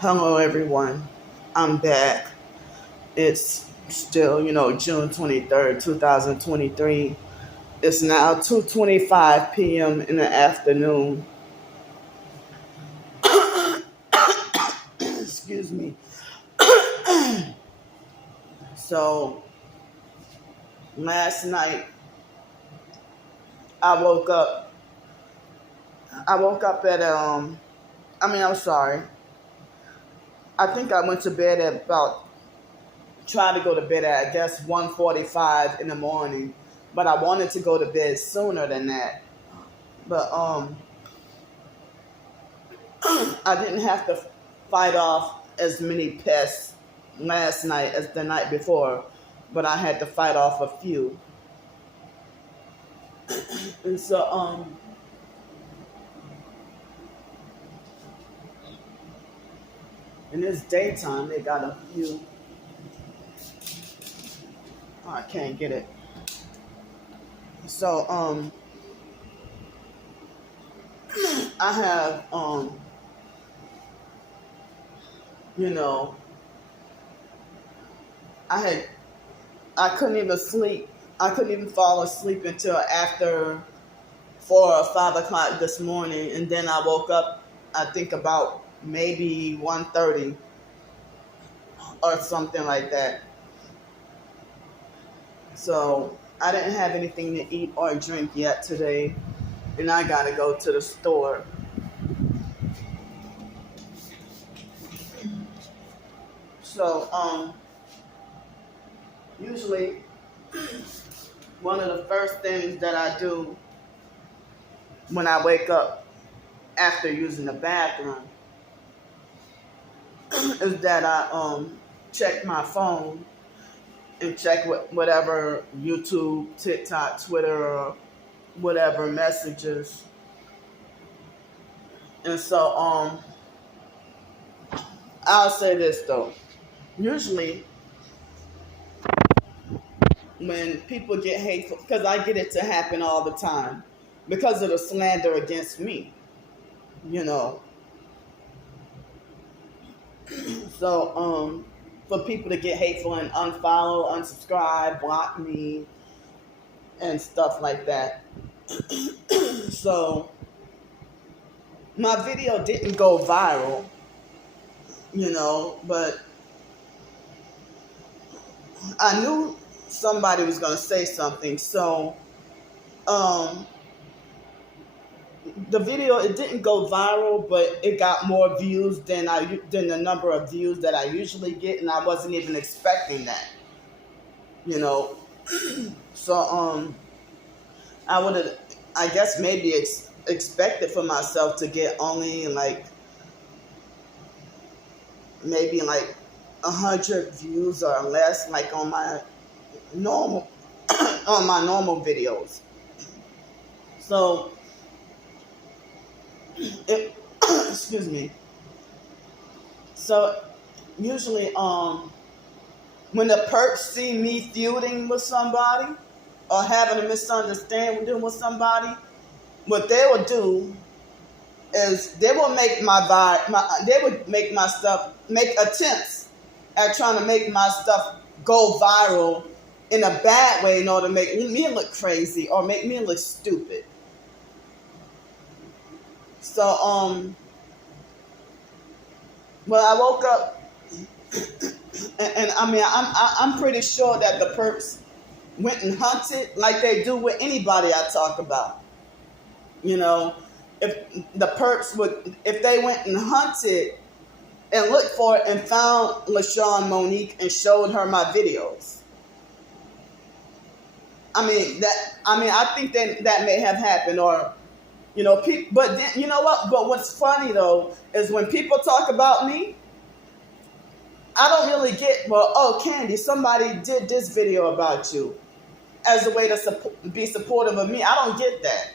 Hello, everyone. I'm back. It's still, June 23rd, 2023. It's now 2:25 p.m. in the afternoon. Excuse me. So, last night I woke up. I woke up at I'm sorry. I think I went to bed at tried to go to bed at I guess 1:45 in the morning, but I wanted to go to bed sooner than that. But I didn't have to fight off as many pests last night as the night before, but I had to fight off a few. And so in this daytime they got a few. Oh, I can't get it. So I have you know I couldn't even sleep. I couldn't even fall asleep until after 4 or 5 o'clock this morning, and then I woke up. I think about maybe 1:30 or something like that. So I didn't have anything to eat or drink yet today, and I gotta go to the store. So usually one of the first things that I do when I wake up after using the bathroom is that I check my phone and check whatever YouTube, TikTok, Twitter, or whatever messages. And so I'll say this though. Usually when people get hateful, because I get it to happen all the time because of the slander against me, you know. So for people to get hateful and unfollow, unsubscribe, block me, and stuff like that. So my video didn't go viral, but I knew somebody was going to say something. So the video, it didn't go viral, but it got more views than the number of views that I usually get, and I wasn't even expecting that, you know. So I would have, I guess, maybe expected for myself to get only maybe 100 views or less, like on my normal on my normal videos. So excuse me. So usually when the perps see me feuding with somebody or having a misunderstanding with somebody, what they will do is they will make make attempts at trying to make my stuff go viral in a bad way in order to make me look crazy or make me look stupid. So well, I woke up and I mean I'm pretty sure that the perps went and hunted like they do with anybody I talk about. If the perps if they went and hunted and looked for it and found Lashawn Monique and showed her my videos. I think that may have happened, or people. But then, you know what? But what's funny though is when people talk about me, I don't really get, well, oh, Candy, somebody did this video about you as a way to be supportive of me. I don't get that.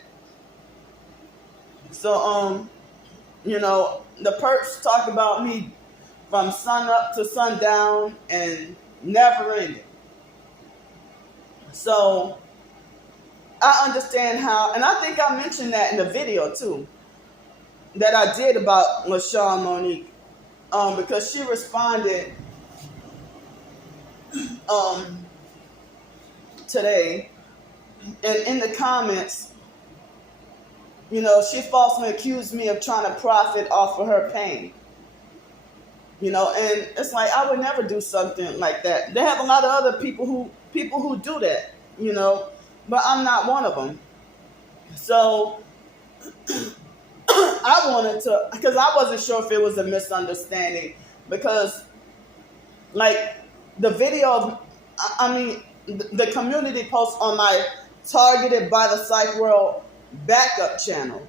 So the perps talk about me from sun up to sundown and never ending. So I understand how, and I think I mentioned that in the video too, that I did about Lashawn Monique. because she responded um, today, and in the comments, she falsely accused me of trying to profit off of her pain. And it's like I would never do something like that. They have a lot of other people who do that, but I'm not one of them. So I wanted to, because I wasn't sure if it was a misunderstanding, because like the video, the community post on my Targeted by the Psych World backup channel,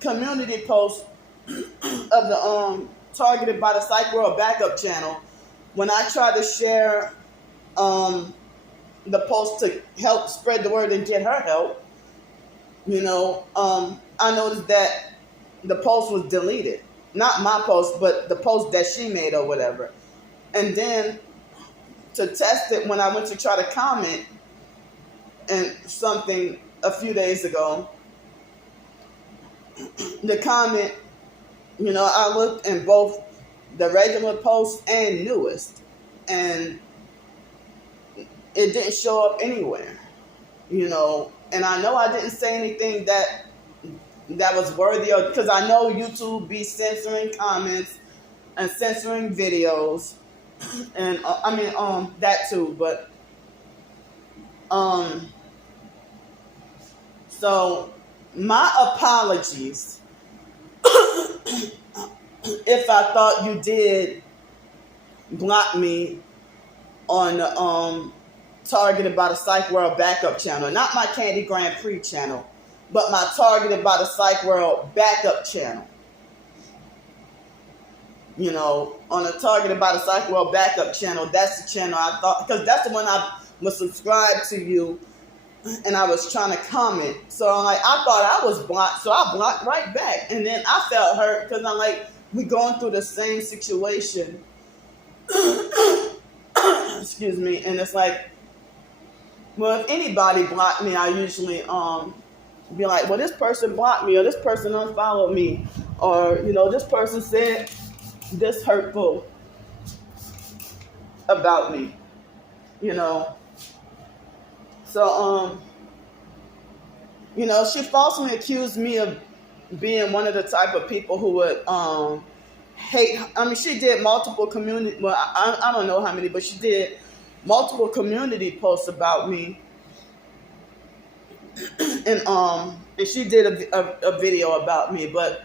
community post of the Targeted by the Psych World backup channel, when I tried to share the post to help spread the word and get her help, I noticed that the post was deleted. Not my post, but the post that she made or whatever. And then to test it, when I went to try to comment and something a few days ago, the comment, I looked in both the regular post and newest, and it didn't show up anywhere, and I know I didn't say anything that was worthy of, because I know YouTube be censoring comments and censoring videos, and that too, but so my apologies if I thought you did block me on the Targeted by the Psych World backup channel, not my Candy Grand Prix channel, but my Targeted by the Psych World backup channel. On the Targeted by the Psych World backup channel, that's the channel I thought, because that's the one I was subscribed to you, and I was trying to comment. So I thought I was blocked, so I blocked right back. And then I felt hurt, because I'm like, we going through the same situation. Excuse me. And it's like, well, if anybody blocked me, I usually be like, well, this person blocked me, or this person unfollowed me, or this person said this hurtful about me, So she falsely accused me of being one of the type of people who would hate. She did multiple community. Well, I don't know how many, but she did multiple community posts about me, and she did a video about me. But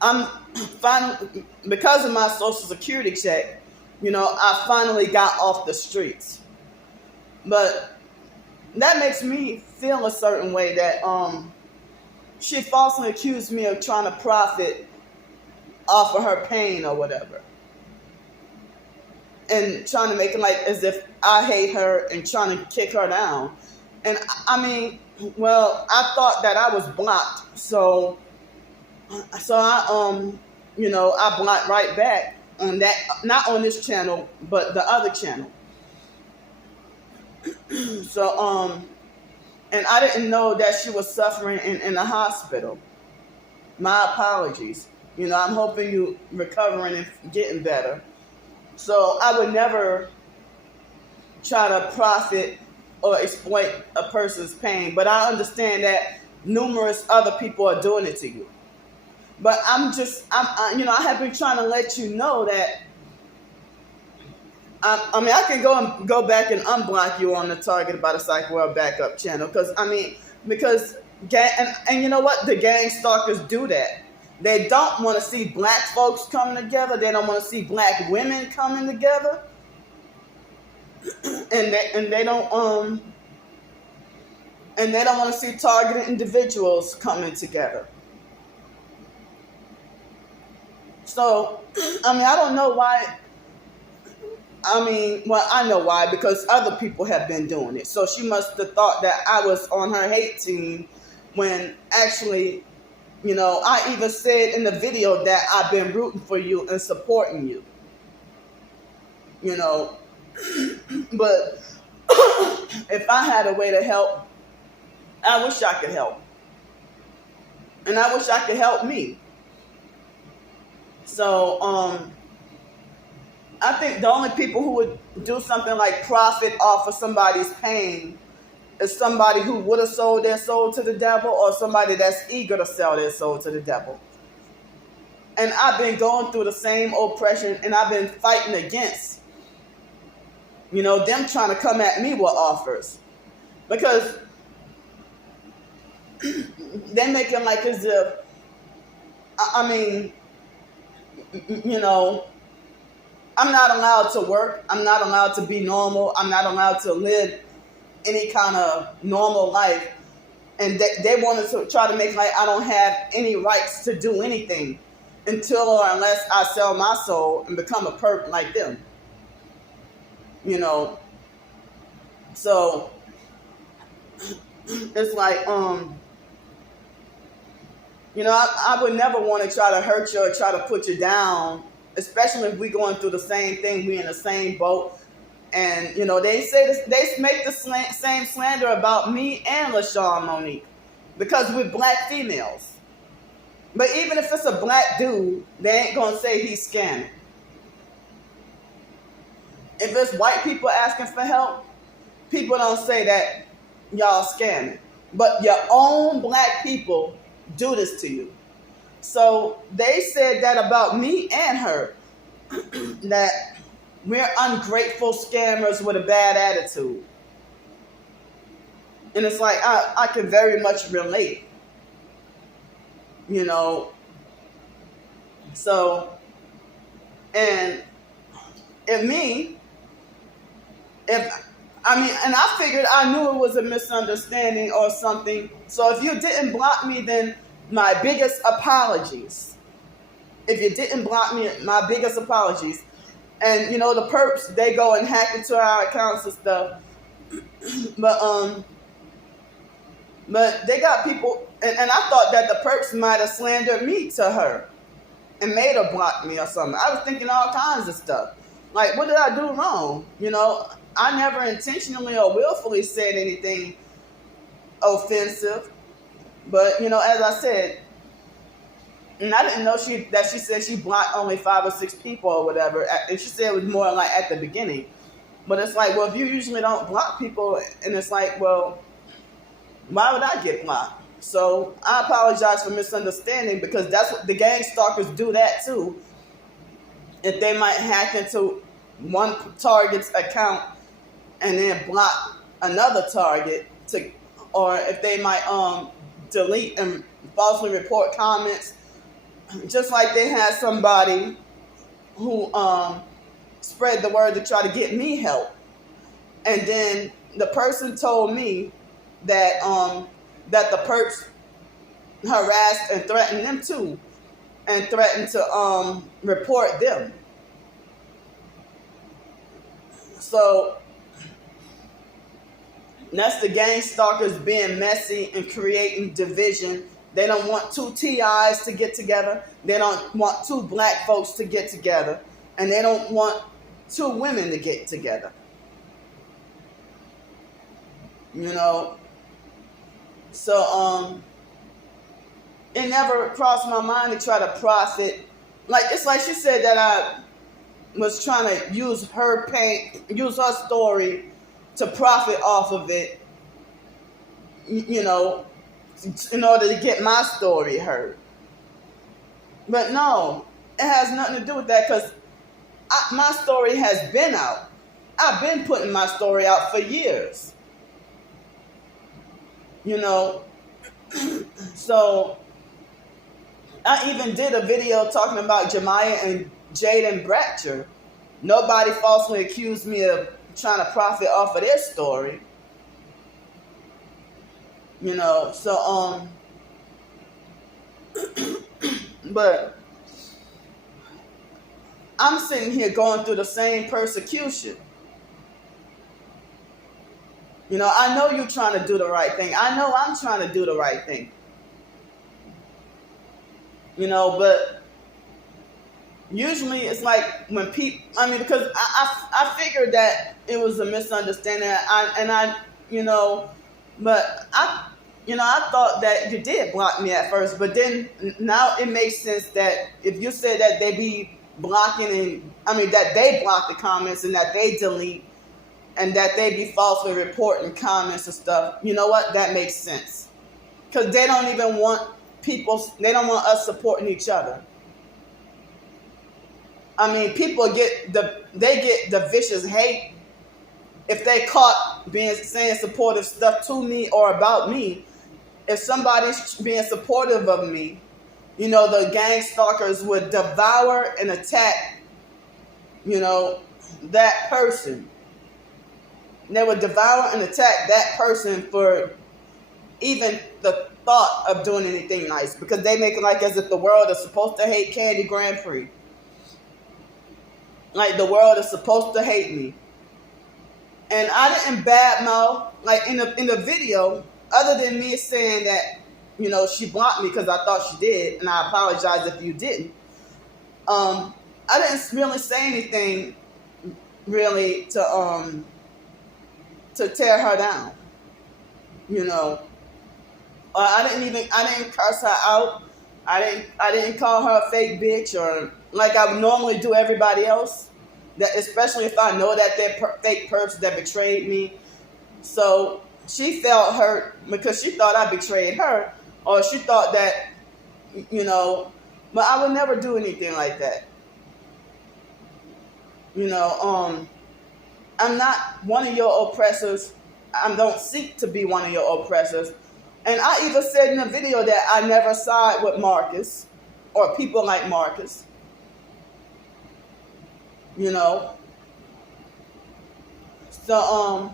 I'm finally, because of my Social Security check, I finally got off the streets. But that makes me feel a certain way that she falsely accused me of trying to profit off of her pain or whatever, and trying to make it like as if I hate her and trying to kick her down. And well, I thought that I was blocked, so I I blocked right back on that, not on this channel, but the other channel. So and I didn't know that she was suffering in the hospital. My apologies. I'm hoping you recovering and getting better. So I would never try to profit or exploit a person's pain, but I understand that numerous other people are doing it to you. But I have been trying to let you know that I can go back and unblock you on the Targeted by the Psych World backup channel, because you know what, the gang stalkers do that. They don't want to see black folks coming together. They don't want to see black women coming together, and they don't want to see targeted individuals coming together. So I don't know why. Well, I know why, because other people have been doing it. So she must have thought that I was on her hate team, when actually, I even said in the video that I've been rooting for you and supporting you. But if I had a way to help, I wish I could help. And I wish I could help me. So, I think the only people who would do something like profit off of somebody's pain is somebody who would have sold their soul to the devil, or somebody that's eager to sell their soul to the devil. And I've been going through the same oppression, and I've been fighting against, them trying to come at me with offers. Because they make it like as if, I mean, I'm not allowed to work. I'm not allowed to be normal. I'm not allowed to live any kind of normal life. And they wanted to try to make like I don't have any rights to do anything until or unless I sell my soul and become a perp like them. So it's like, I would never want to try to hurt you or try to put you down, especially if we're going through the same thing, we in the same boat. And, they say this, they make the same slander about me and Lashawn Monique because we're black females. But even if it's a black dude, they ain't going to say he's scamming. If it's white people asking for help, people don't say that y'all scamming. But your own black people do this to you. So they said that about me and her, that we're ungrateful scammers with a bad attitude. And it's like, I can very much relate. So, and and I figured I knew it was a misunderstanding or something. So if you didn't block me, then my biggest apologies. If you didn't block me, my biggest apologies. And the perps, they go and hack into our accounts and stuff. But they got people, and I thought that the perps might have slandered me to her and made her block me or something. I was thinking all kinds of stuff. Like, what did I do wrong? I never intentionally or willfully said anything offensive. But, as I said, and I didn't know that she said she blocked only 5 or 6 people or whatever. And she said it was more like at the beginning. But it's like, well, if you usually don't block people, and it's like, well, why would I get blocked? So I apologize for misunderstanding, because that's what the gang stalkers do that too. If they might hack into one target's account and then block another target or if they might delete and falsely report comments, just like they had somebody who spread the word to try to get me help, and then the person told me that that the perps harassed and threatened them too, and threatened to report them. So that's the gang stalkers being messy and creating division. They don't want 2 TIs to get together. They don't want 2 black folks to get together. And they don't want 2 women to get together. So it never crossed my mind to try to profit. Like, it's like she said that I was trying to use her pain, use her story to profit off of it, in order to get my story heard. But no, it has nothing to do with that, because my story has been out. I've been putting my story out for years. So I even did a video talking about Jemiah and Jaden Bratcher. Nobody falsely accused me of trying to profit off of their story. So but I'm sitting here going through the same persecution. I know you're trying to do the right thing. I know I'm trying to do the right thing. But usually it's like when people, because I figured that it was a misunderstanding, but I thought that you did block me at first, but then now it makes sense that if you said that they be blocking that they block the comments and that they delete and that they be falsely reporting comments and stuff, you know what? That makes sense. Because they don't even want they don't want us supporting each other. People get the vicious hate if they caught saying supportive stuff to me or about me. If somebody's being supportive of me, the gang stalkers would devour and attack, that person. They would devour and attack that person for even the thought of doing anything nice, because they make it like as if the world is supposed to hate Candy Grand Prix. Like the world is supposed to hate me. And I didn't badmouth, like in the video, other than me saying that, she blocked me because I thought she did, and I apologize if you didn't. I didn't really say anything really to tear her down, I didn't curse her out. I didn't call her a fake bitch or like I would normally do everybody else. That especially if I know that they're fake perps that betrayed me. So she felt hurt because she thought I betrayed her, or she thought that, but I would never do anything like that. I'm not one of your oppressors. I don't seek to be one of your oppressors. And I even said in the video that I never side with Marcus or people like Marcus. So,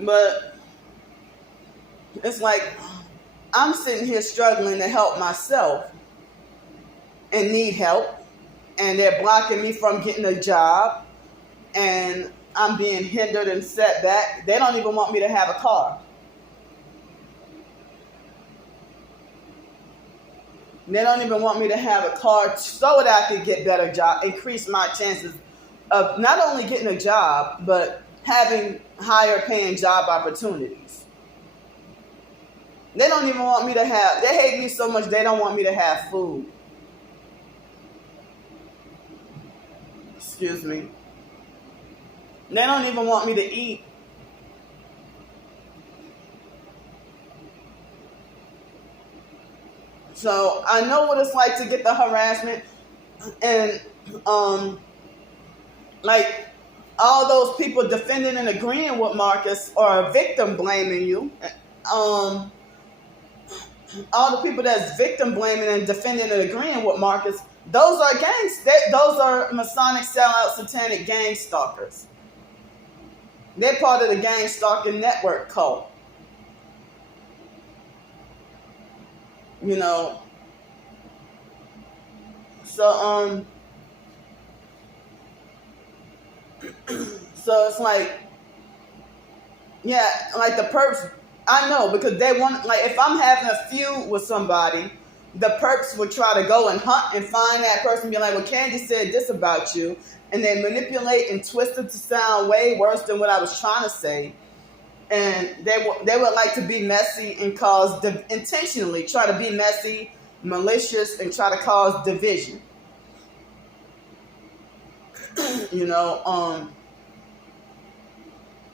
but it's like I'm sitting here struggling to help myself and need help, and they're blocking me from getting a job, and I'm being hindered and set back. They don't even want me to have a car. They don't even want me to have a car so that I could get better job, increase my chances of not only getting a job, but having higher paying job opportunities. They don't even want me to they hate me so much they don't want me to have food. Excuse me. They don't even want me to eat. So I know what it's like to get the harassment, and like all those people defending and agreeing with Marcus or a victim blaming you. All the people that's victim blaming and defending and agreeing with Marcus, those are gangs. Those are Masonic sellout satanic gang stalkers. They're part of the gang stalking network cult. So so it's like, yeah, like the perps, I know, because they want, like if I'm having a feud with somebody, the perps would try to go and hunt and find that person and be like, well, Candy said this about you, and they manipulate and twist it to sound way worse than what I was trying to say. And they would like to be messy and intentionally try to be messy, malicious, and try to cause division.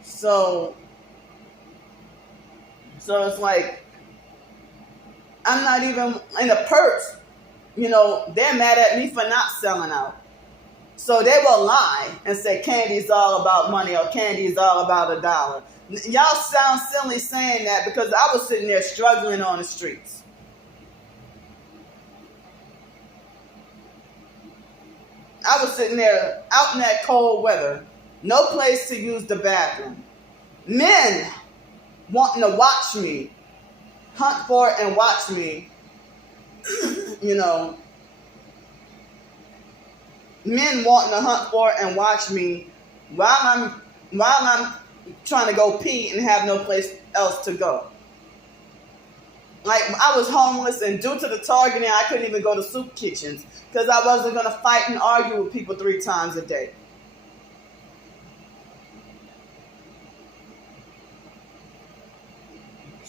So it's like I'm not even in the perps. They're mad at me for not selling out. So they will lie and say Candy's all about money or Candy's all about $1. Y'all sound silly saying that because I was sitting there struggling on the streets. I was sitting there out in that cold weather, no place to use the bathroom. Men wanting to watch me, hunt for it and watch me, Men wanting to hunt for it and watch me while I'm trying to go pee and have no place else to go. Like I was homeless, and due to the targeting, I couldn't even go to soup kitchens because I wasn't going to fight and argue with people 3 times a day.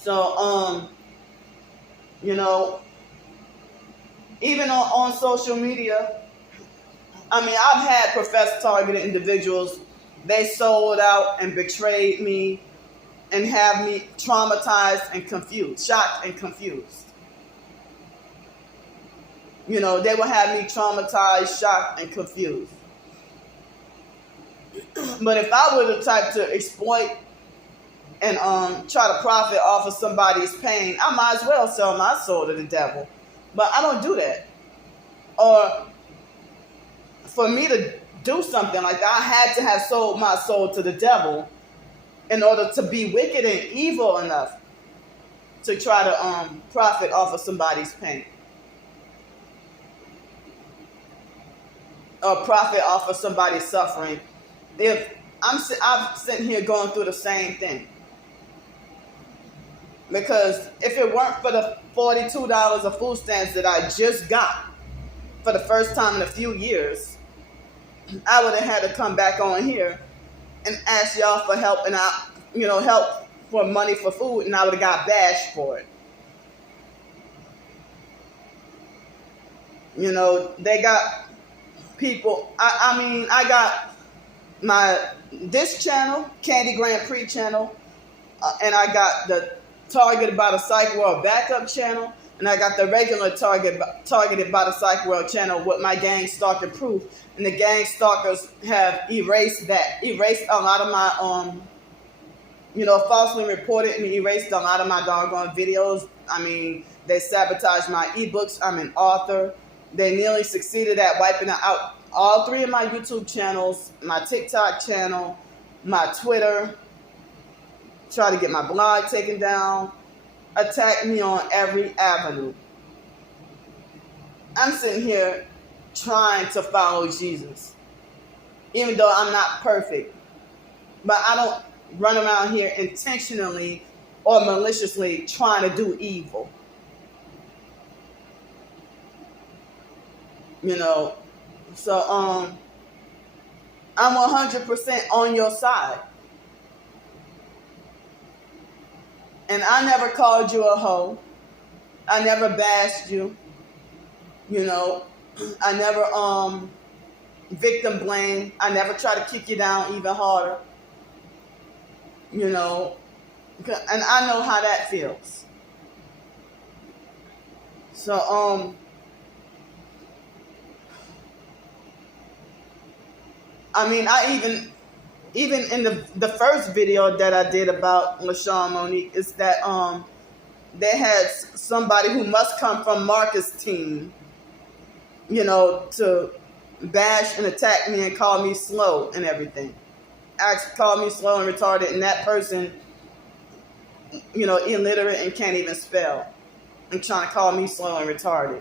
So, you know, even on social media, I mean, I've had professed targeted individuals. They sold out and betrayed me and have me traumatized and confused, shocked and confused. You know, they will have me traumatized, shocked, and confused. But if I were the type to exploit and try to profit off of somebody's pain, I might as well sell my soul to the devil. But I don't do that. Or for me to do something like that, I had to have sold my soul to the devil in order to be wicked and evil enough to try to profit off of somebody's pain. Or profit off of somebody's suffering. If I'm sitting here going through the same thing. Because if it weren't for the $42 of food stamps that I just got for the first time in a few years, I would have had to come back on here and ask y'all for help and help for money for food, and I would have got bashed for it. You know, they got people. I got this channel, Candy Grand Prix channel, and I got the Targeted by the Psych World backup channel, and I got the regular Targeted by the Psych World channel with my gang stalker proof. And the gang stalkers have erased a lot of my falsely reported and erased a lot of my doggone videos. I mean, they sabotaged my ebooks. I'm an author. They nearly succeeded at wiping out all 3 of my YouTube channels, my TikTok channel, my Twitter, try to get my blog taken down, attack me on every avenue. I'm sitting here trying to follow Jesus, even though I'm not perfect. But I don't run around here intentionally or maliciously trying to do evil. You know, so I'm 100% on your side. And I never called you a hoe. I never bashed you. You know, I never victim blame. I never try to kick you down even harder. You know, and I know how that feels. So I mean, I even in the first video that I did about Lashawn Monique is that they had somebody who must come from Marcus' team, you know, to bash and attack me and call me slow and everything. Call me slow and retarded, and that person, you know, illiterate and can't even spell, and trying to call me slow and retarded.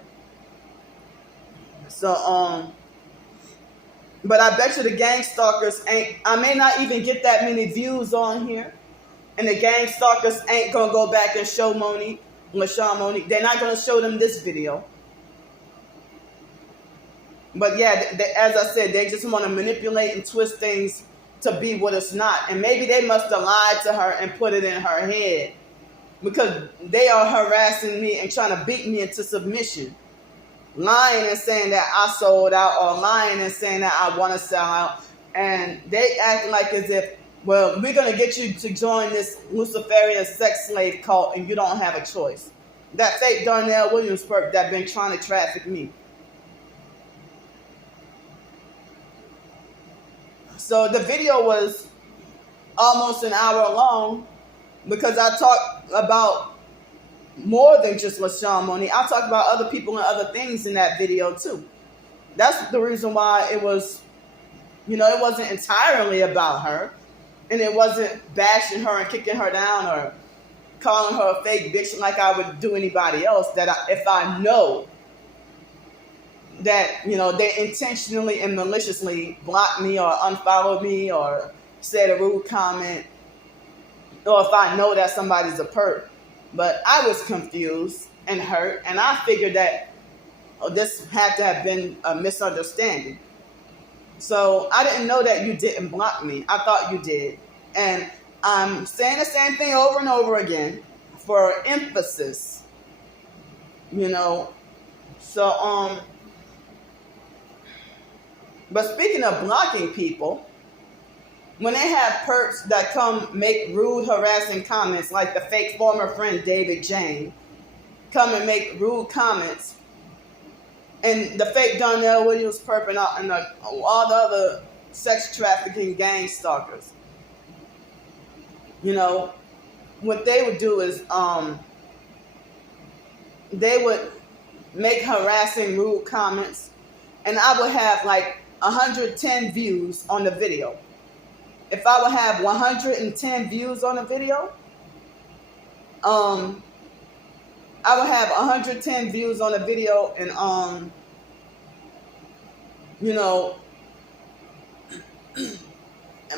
So but I bet you the gang stalkers I may not even get that many views on here. And the gang stalkers ain't going to go back and show Lashawn Monique. They're not going to show them this video. But yeah, as I said, they just want to manipulate and twist things to be what it's not. And maybe they must have lied to her and put it in her head. Because they are harassing me and trying to beat me into submission. Lying and saying that I sold out, or lying and saying that I want to sell out. And they acting like as if, well, we're going to get you to join this Luciferian sex slave cult and you don't have a choice. That fake Darnell Williamsburg that been trying to traffic me. So the video was almost an hour long because I talked about more than just Lashawn Monique. I talked about other people and other things in that video too. That's the reason why it was, you know, it wasn't entirely about her. And it wasn't bashing her and kicking her down or calling her a fake bitch like I would do anybody else. If I know that, you know, they intentionally and maliciously blocked me or unfollowed me or said a rude comment, or if I know that somebody's a perp. But I was confused and hurt, and I figured that this had to have been a misunderstanding. So I didn't know that you didn't block me. I thought you did. And I'm saying the same thing over and over again for emphasis, you know. So, but speaking of blocking people, when they have perps that come make rude, harassing comments, like the fake former friend David Jane, come and make rude comments, and the fake Donnell Williams perp and all the other sex trafficking gang stalkers, you know, what they would do is they would make harassing, rude comments, and I would have like 110 views on the video. If I would have 110 views on a video, I would have 110 views on a video, and you know,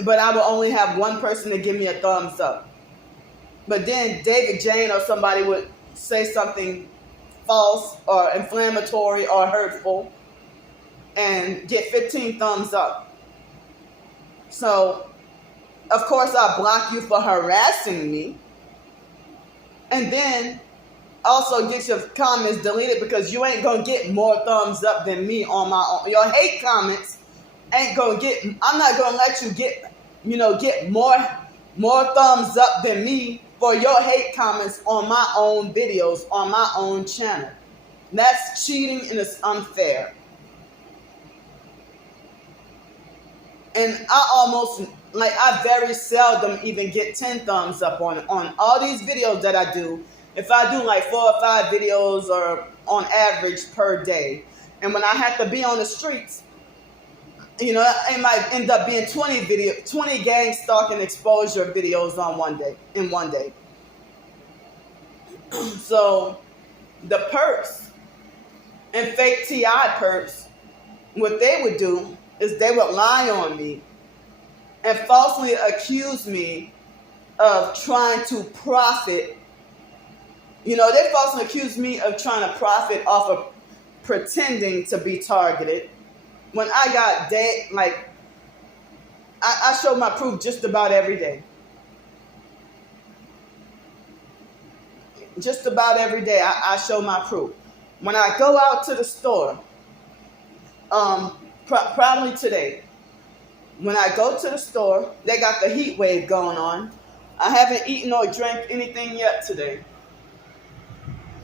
but I would only have one person to give me a thumbs up. But then David Jane or somebody would say something false or inflammatory or hurtful and get 15 thumbs up. So, of course, I block you for harassing me. And then also get your comments deleted, because you ain't going to get more thumbs up than me on my own. Your hate comments ain't going to get, I'm not going to let you get, you know, get more thumbs up than me for your hate comments on my own videos, on my own channel. That's cheating and it's unfair. And I very seldom even get 10 thumbs up on all these videos that I do. If I do like 4 or 5 videos or on average per day, and when I have to be on the streets, you know, it might end up being 20 gang stalking exposure videos in one day. So the perps and fake TI perps, what they would do is they would lie on me and falsely accuse me of trying to profit. You know, they falsely accuse me of trying to profit off of pretending to be targeted. When I got dead, like, I show my proof just about every day. Just about every day, I show my proof. When I go out to the store, probably today, when I go to the store, they got the heat wave going on. I haven't eaten or drank anything yet today.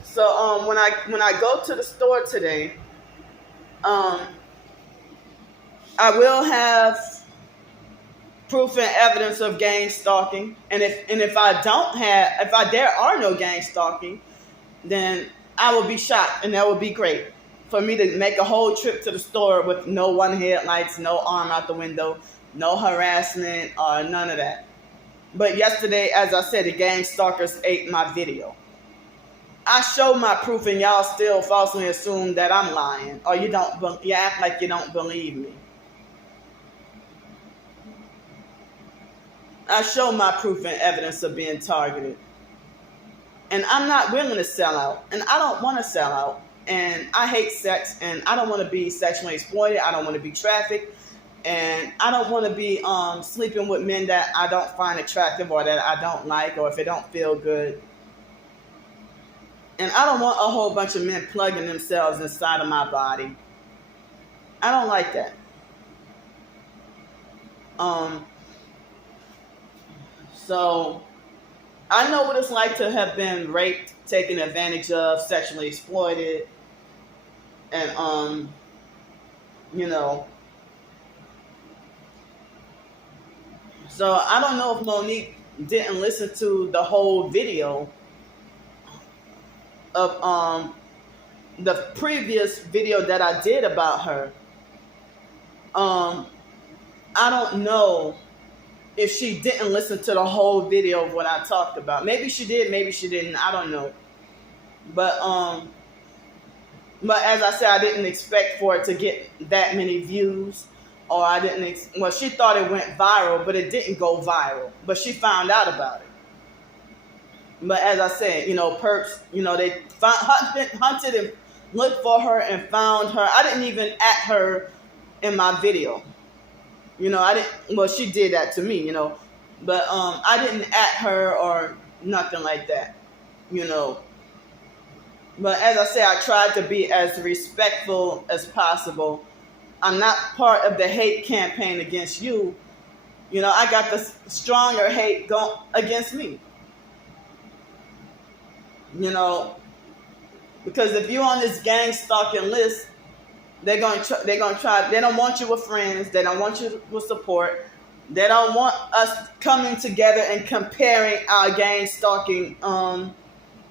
So when I go to the store today, I will have proof and evidence of gang stalking. And if there are no gang stalking, then I will be shocked, and that would be great for me to make a whole trip to the store with no one headlights, no arm out the window, no harassment, or none of that. But yesterday, as I said, the gang stalkers ate my video. I show my proof, and y'all still falsely assume that I'm lying, or you act like you don't believe me. I show my proof and evidence of being targeted. And I'm not willing to sell out, and I don't want to sell out. And I hate sex, and I don't want to be sexually exploited. I don't want to be trafficked, and I don't want to be sleeping with men that I don't find attractive or that I don't like, or if it don't feel good. And I don't want a whole bunch of men plugging themselves inside of my body. I don't like that. So I know what it's like to have been raped, taken advantage of, sexually exploited, and you know. So I don't know if Monique didn't listen to the whole video of the previous video that I did about her. I don't know if she didn't listen to the whole video of what I talked about. Maybe she did, maybe she didn't. I don't know. But as I said, I didn't expect for it to get that many views, or I didn't. Well, she thought it went viral, but it didn't go viral. But she found out about it. But as I said, you know, perps, you know, they hunted and looked for her and found her. I didn't even at her in my video. You know, well, she did that to me, you know, but I didn't at her or nothing like that. you know. But as I say, I tried to be as respectful as possible. I'm not part of the hate campaign against you. You know, I got the stronger hate going against me. You know, because if you're on this gang stalking list, they're gonna try. They don't want you with friends. They don't want you with support. They don't want us coming together and comparing our gang stalking.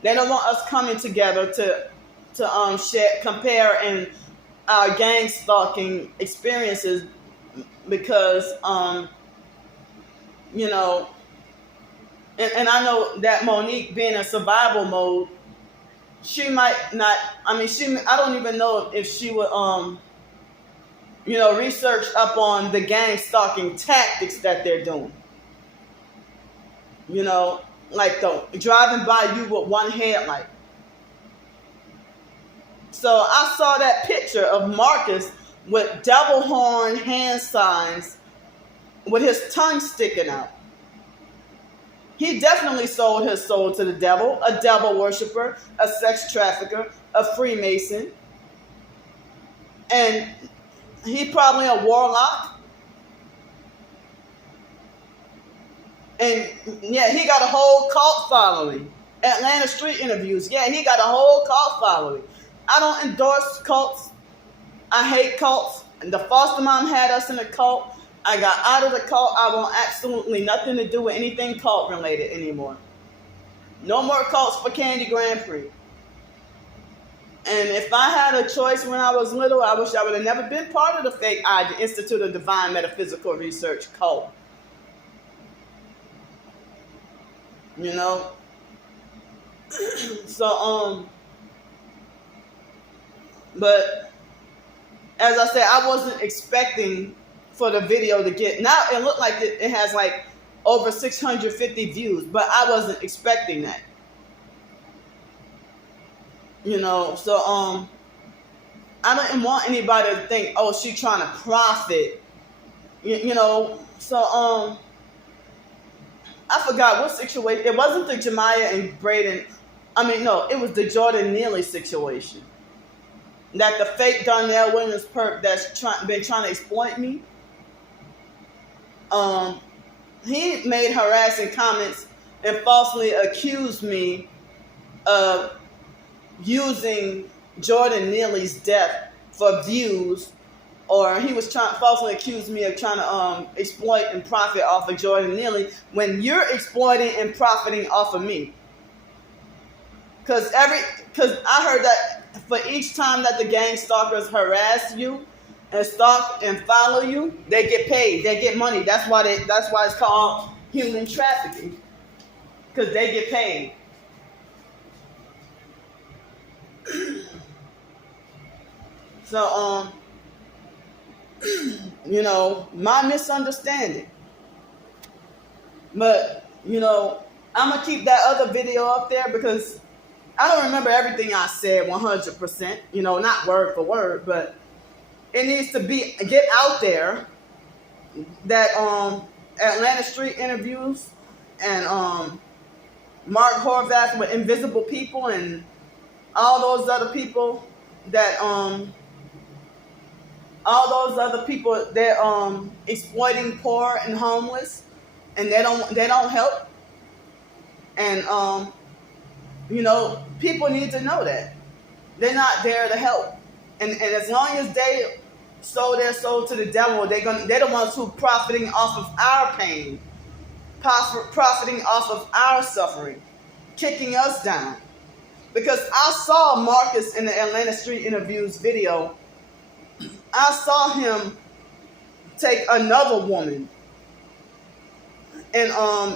They don't want us coming together to share, compare, and our gang stalking experiences because you know, and I know that Monique being in survival mode, she might not. I mean, I don't even know if she would research up on the gang stalking tactics that they're doing. You know, like the driving by you with one headlight. So I saw that picture of Marcus with devil horn hand signs with his tongue sticking out. He definitely sold his soul to the devil, a devil worshiper, a sex trafficker, a Freemason. And he probably a warlock. And yeah, he got a whole cult following. Atlanta street interviews. Yeah, he got a whole cult following. I don't endorse cults. I hate cults. And the foster mom had us in a cult. I got out of the cult. I want absolutely nothing to do with anything cult related anymore. No more cults for Candy Grand Prix. And if I had a choice when I was little, I wish I would have never been part of the fake Institute of Divine Metaphysical Research cult. You know? So, but as I said, I wasn't expecting for the video to get, now it looked like it has like over 650 views, but I wasn't expecting that. You know, so I didn't want anybody to think, oh, she's trying to profit. You know, so I forgot what situation. It wasn't the Jemiah and Braden. I mean, no, it was the Jordan Neely situation. That the fake Darnell Williams perp that's been trying to exploit me. He made harassing comments and falsely accused me of using Jordan Neely's death for views, or he was falsely accused me of trying to exploit and profit off of Jordan Neely when you're exploiting and profiting off of me. Because I heard that for each time that the gang stalkers harass you and stalk and follow you, they get paid. They get money. That's why it's called human trafficking. Because they get paid. So, you know, my misunderstanding. But, you know, I'm going to keep that other video up there because I don't remember everything I said 100%, you know, not word for word, but it needs to get out there that Atlanta Street interviews and Mark Horvath with Invisible People and all those other people that they're exploiting poor and homeless, and they don't help. And you know, people need to know that they're not there to help. And as long as they sold their soul to the devil, they're the ones who profiting off of our pain, profiting off of our suffering, kicking us down. Because I saw Marcus in the Atlanta Street Interviews video. I saw him take another woman. And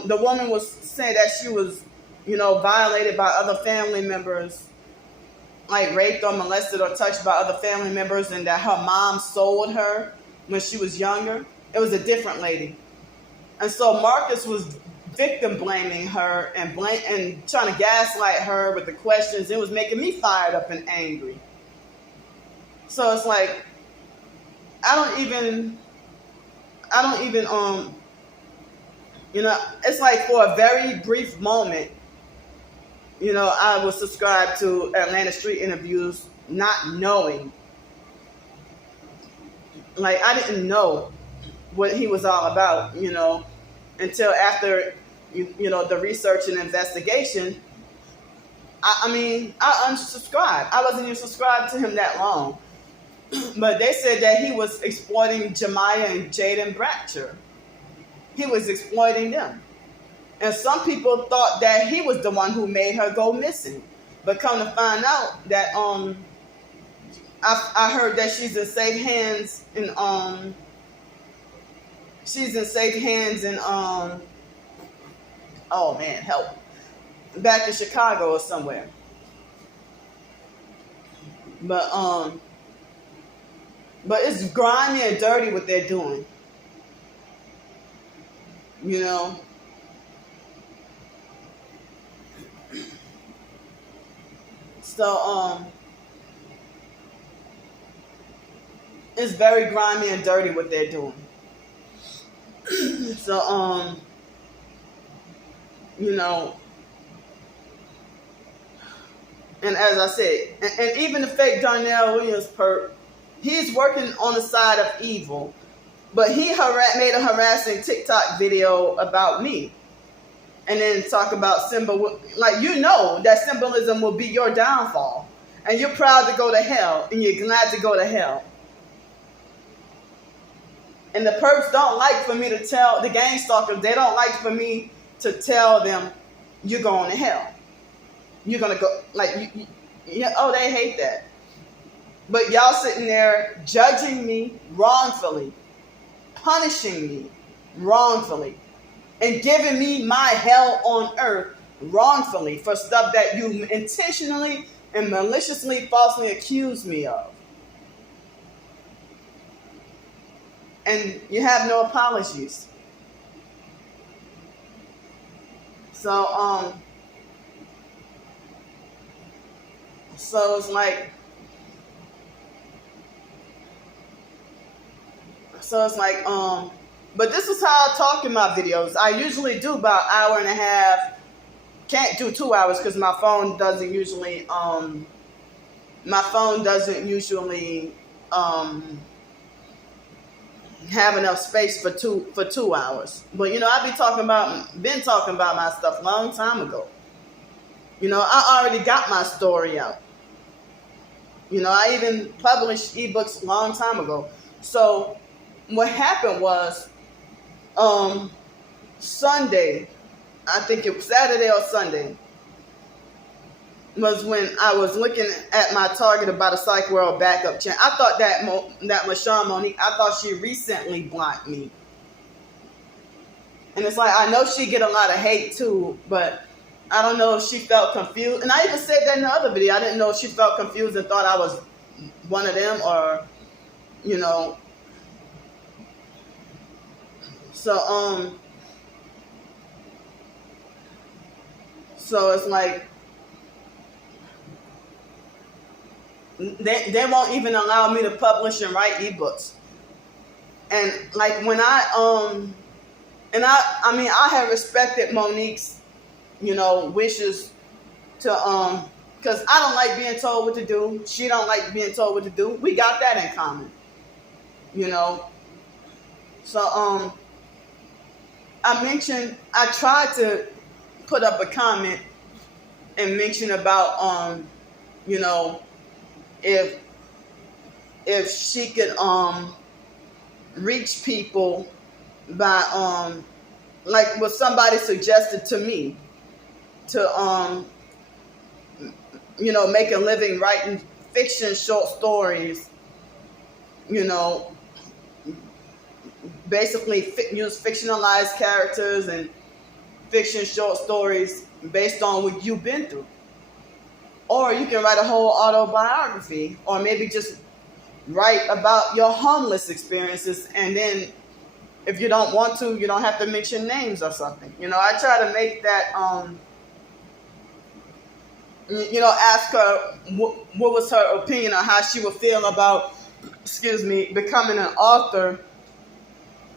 the woman was saying that she was, you know, violated by other family members, like raped or molested or touched by other family members, and that her mom sold her when she was younger. It was a different lady. And so Marcus was victim blaming her and trying to gaslight her with the questions. It was making me fired up and angry. So it's like, I don't even you know, it's like for a very brief moment, I was subscribed to Atlanta Street Interviews, not knowing, like, I didn't know what he was all about, until after, the research and investigation. I unsubscribed. I wasn't even subscribed to him that long. But they said that he was exploiting Jemiah and Jaden Bratcher. He was exploiting them. And some people thought that he was the one who made her go missing. But come to find out that I heard that she's in safe hands in oh man, help. Back in Chicago or somewhere. But it's grimy and dirty what they're doing. So it's very grimy and dirty what they're doing. So and as I said, and even the fake Darnell Williams perp, he's working on the side of evil, but he made a harassing TikTok video about me, and then talk about symbol, like, that symbolism will be your downfall, and you're proud to go to hell, and you're glad to go to hell. And the perps don't like for me to tell the gang stalkers. They don't like for me to tell them you're going to hell. You're gonna go, like, they hate that. But y'all sitting there judging me wrongfully, punishing me wrongfully, and giving me my hell on earth wrongfully for stuff that you intentionally and maliciously, falsely accused me of. And you have no apologies. So it's like, but this is how I talk in my videos. I usually do about an hour and a half. Can't do 2 hours because my phone doesn't usually have enough space for two hours. But I've been talking about my stuff a long time ago. I already got my story out. I even published ebooks a long time ago. So what happened was, Sunday, I think it was Saturday or Sunday, was when I was looking at my target about a Psych World backup channel. I thought that Lashawn Monique, I thought she recently blocked me. And it's like, I know she get a lot of hate too, but I don't know if she felt confused. And I even said that in the other video. I didn't know if she felt confused and thought I was one of them, or, So it's like, they won't even allow me to publish and write ebooks. And like when I have respected Monique's, wishes to, because I don't like being told what to do. She don't like being told what to do. We got that in common, So I tried to put up a comment and mention about, if she could reach people by like what somebody suggested to me to make a living writing fiction, short stories, basically use fictionalized characters and fiction short stories based on what you've been through. Or you can write a whole autobiography, or maybe just write about your homeless experiences, and then if you don't want to, you don't have to mention names or something. I try to make that, ask her what was her opinion on how she would feel about, becoming an author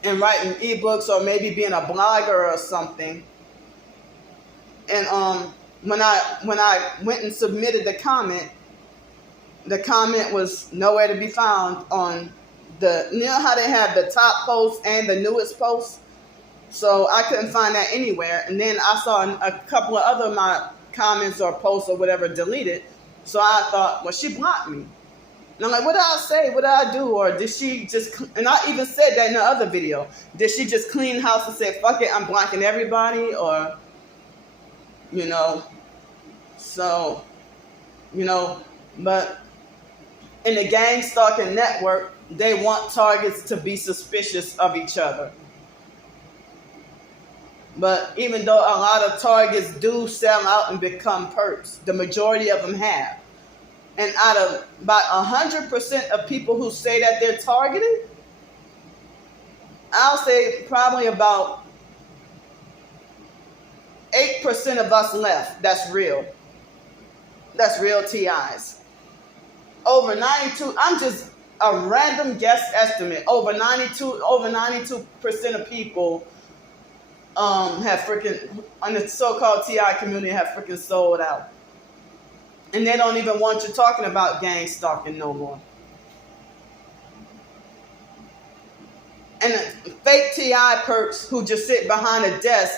and writing ebooks, or maybe being a blogger or something. And when I went and submitted the comment was nowhere to be found on the, you know how they have the top post and the newest post? So I couldn't find that anywhere. And then I saw a couple of other of my comments or posts or whatever deleted. So I thought, well, she blocked me. And I'm like, what did I say? What did I do? Or did she just, and I even said that in the other video, did she just clean house and say, fuck it, I'm blocking everybody? Or, you know, so, you know, but in the gang stalking network, they want targets to be suspicious of each other. But even though a lot of targets do sell out and become perps, the majority of them have. And out of about 100% of people who say that they're targeted, I'll say probably about 8% of us left. That's real. That's real TIs. Over 92, I'm just a random guess estimate. Over 92% of people have freaking, on the so-called TI community, have freaking sold out. And they don't even want you talking about gang stalking no more. And the fake TI perps who just sit behind a desk.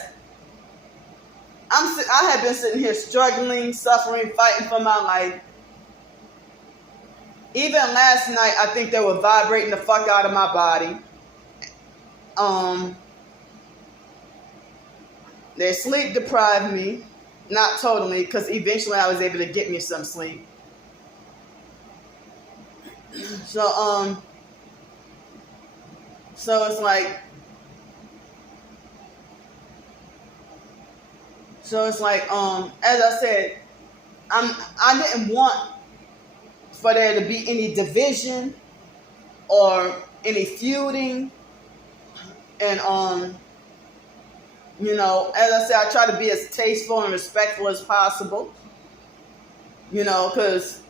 I have been sitting here struggling, suffering, fighting for my life. Even last night, I think they were vibrating the fuck out of my body. They sleep deprived me. Not totally, because eventually I was able to get me some sleep. So it's like, as I said, I didn't want for there to be any division or any feuding, and you know, as I said, I try to be as tasteful and respectful as possible. You know, because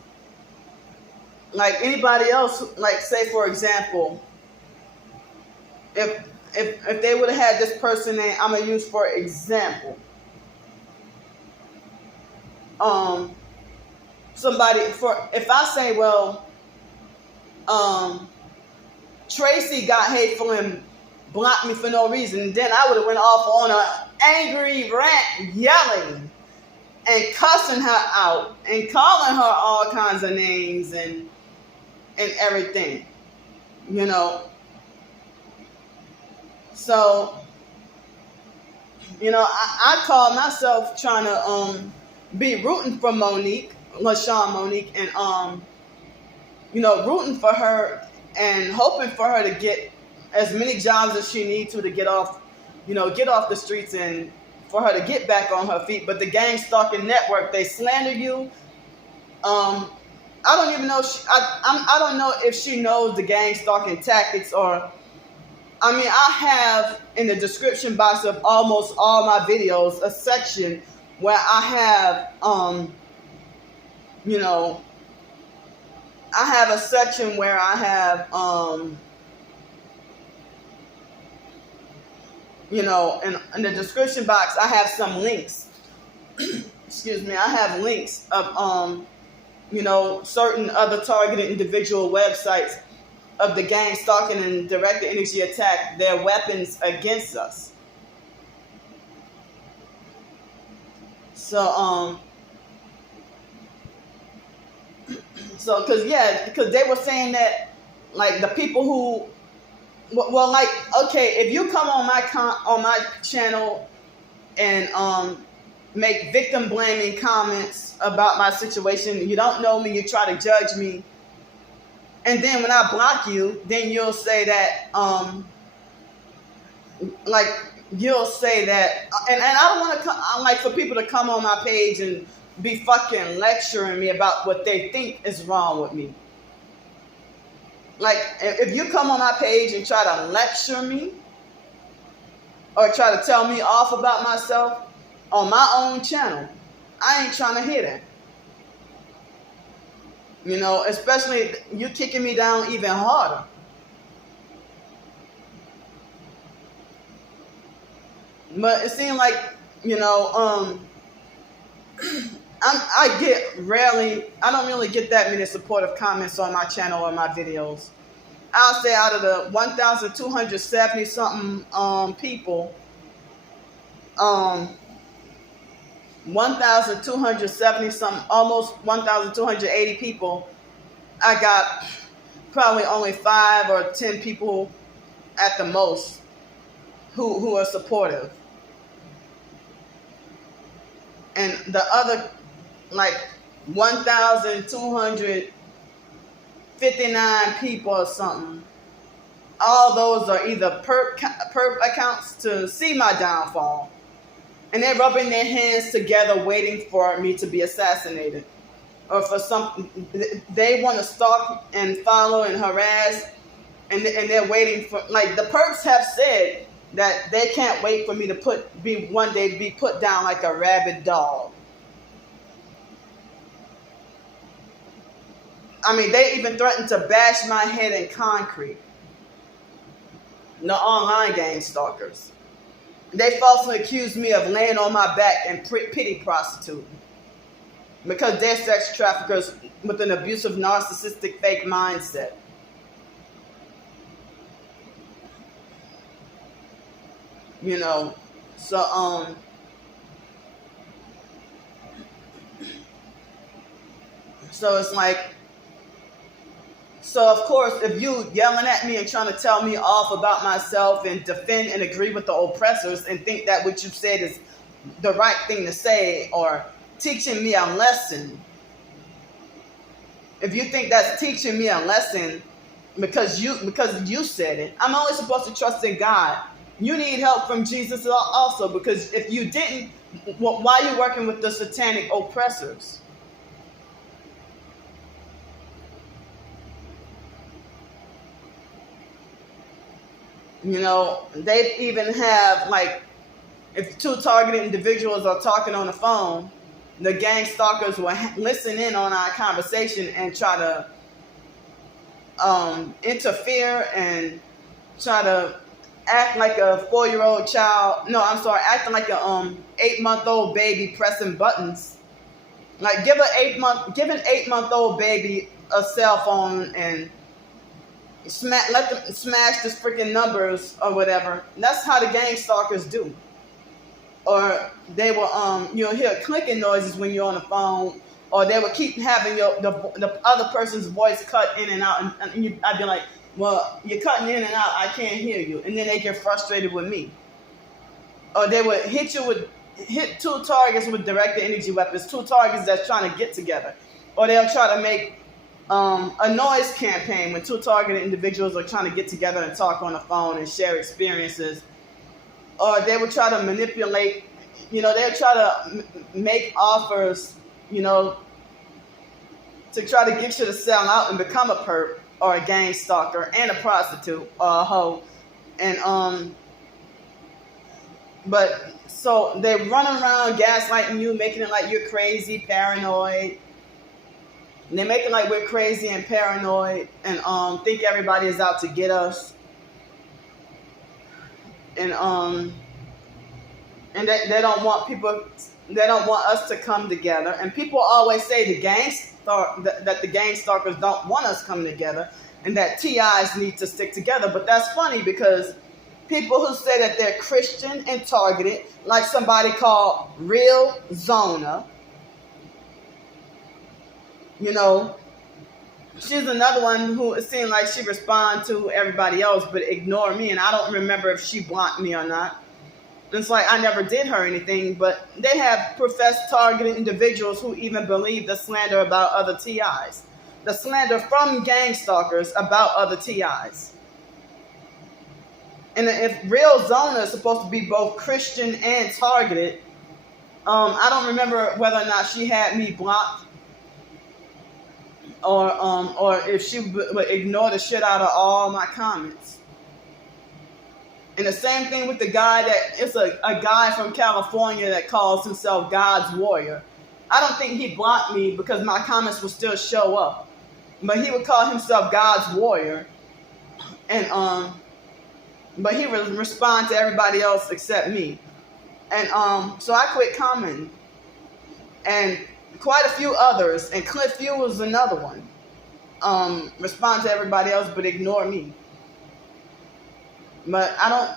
like anybody else, like say for example, if they would have had this person name, I'm gonna use for example, somebody if I say, well, Tracy got hateful and blocked me for no reason, then I would have went off on an angry rant, yelling and cussing her out and calling her all kinds of names and everything, you know. So, you know, I call myself trying to be rooting for Monique, Lashawn Monique, and you know, rooting for her and hoping for her to get as many jobs as she needs to get off, you know, get off the streets and for her to get back on her feet. But the gang stalking network, they slander you. I don't even know. I don't know if she knows the gang stalking tactics, or, I mean, I have in the description box of almost all my videos a section where I have, you know, I have a section where I have, you know, in the description box, I have some links. Excuse me. I have links of, you know, certain other targeted individual websites of the gang stalking and directed energy attack, their weapons against us. So, because they were saying that, like, the people who, well, like, okay, if you come on my channel and make victim blaming comments about my situation, you don't know me, you try to judge me, and then when I block you, then you'll say that, like, you'll say that, and I don't want to come, like, for people to come on my page and be fucking lecturing me about what they think is wrong with me. Like, if you come on my page and try to lecture me or try to tell me off about myself on my own channel, I ain't trying to hear that. You know, especially you kicking me down even harder. But it seemed like, you know, I don't really get that many supportive comments on my channel or my videos. I'll say out of the 1,270 something people, 1,270 something, almost 1,280 people, I got probably only 5 or 10 people at the most who are supportive. And the other, like 1,259 people or something, all those are either perp accounts to see my downfall, and they're rubbing their hands together waiting for me to be assassinated, or for something. They want to stalk and follow and harass, and they're waiting for, like, the perps have said that they can't wait for me to one day be put down like a rabid dog. I mean, they even threatened to bash my head in concrete. The online gang stalkers. They falsely accused me of laying on my back and pity prostituting, because they're sex traffickers with an abusive, narcissistic, fake mindset. You know, so it's like, so of course, if you yelling at me and trying to tell me off about myself and defend and agree with the oppressors and think that what you said is the right thing to say, or teaching me a lesson, if you think that's teaching me a lesson because you said it, I'm only supposed to trust in God. You need help from Jesus also, because if you didn't, why are you working with the satanic oppressors? You know, they even have, like, if 2 targeted individuals are talking on the phone, the gang stalkers will listen in on our conversation and try to interfere and try to act like a 4-year-old child. No, I'm sorry, acting like a 8-month-old baby pressing buttons. Like, give an 8-month-old baby a cell phone and let them smash the freaking numbers or whatever. That's how the gang stalkers do. Or they will you'll hear clicking noises when you're on the phone, or they will keep having the other person's voice cut in and out, and I'd be like, well, you're cutting in and out, I can't hear you. And then they get frustrated with me. Or they would hit 2 targets with directed energy weapons, 2 targets that's trying to get together. Or they'll try to make a noise campaign when 2 targeted individuals are trying to get together and talk on the phone and share experiences. Or they would try to manipulate, they'll try to make offers, to try to get you to sell out and become a perp or a gang stalker and a prostitute or a hoe. And, but so they run around gaslighting you, making it like you're crazy, paranoid. And they make it like we're crazy and paranoid and think everybody is out to get us. And they don't want us to come together. And people always say that the gang stalkers don't want us coming together, and that TIs need to stick together. But that's funny, because people who say that they're Christian and targeted, like somebody called Real Zona, she's another one who it seemed like she responded to everybody else but ignore me, and I don't remember if she blocked me or not. It's like I never did her anything, but they have professed targeted individuals who even believe the slander about other TIs. The slander from gang stalkers about other TIs. And if Real Zona is supposed to be both Christian and targeted, I don't remember whether or not she had me blocked, or if she would ignore the shit out of all my comments. And the same thing with the guy it's a guy from California that calls himself God's Warrior. I don't think he blocked me because my comments would still show up. But he would call himself God's Warrior. And but he would respond to everybody else except me. And so I quit commenting. and quite a few others, and Cliff Hugh was another one. Respond to everybody else, but ignore me. But I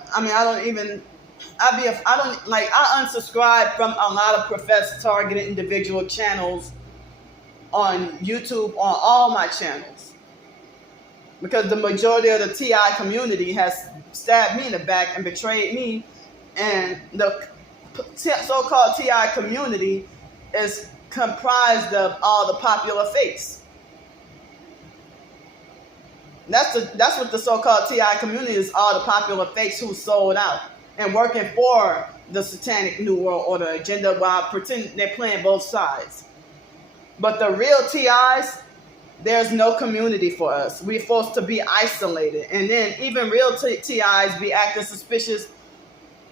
unsubscribe from a lot of professed targeted individual channels on YouTube on all my channels, because the majority of the TI community has stabbed me in the back and betrayed me, and the so-called TI community is comprised of all the popular fakes. That's what the so-called TI community is, all the popular fakes who sold out and working for the satanic New World Order agenda while pretending they're playing both sides. But the real TIs, there's no community for us. We're forced to be isolated. And then even real TIs be acting suspicious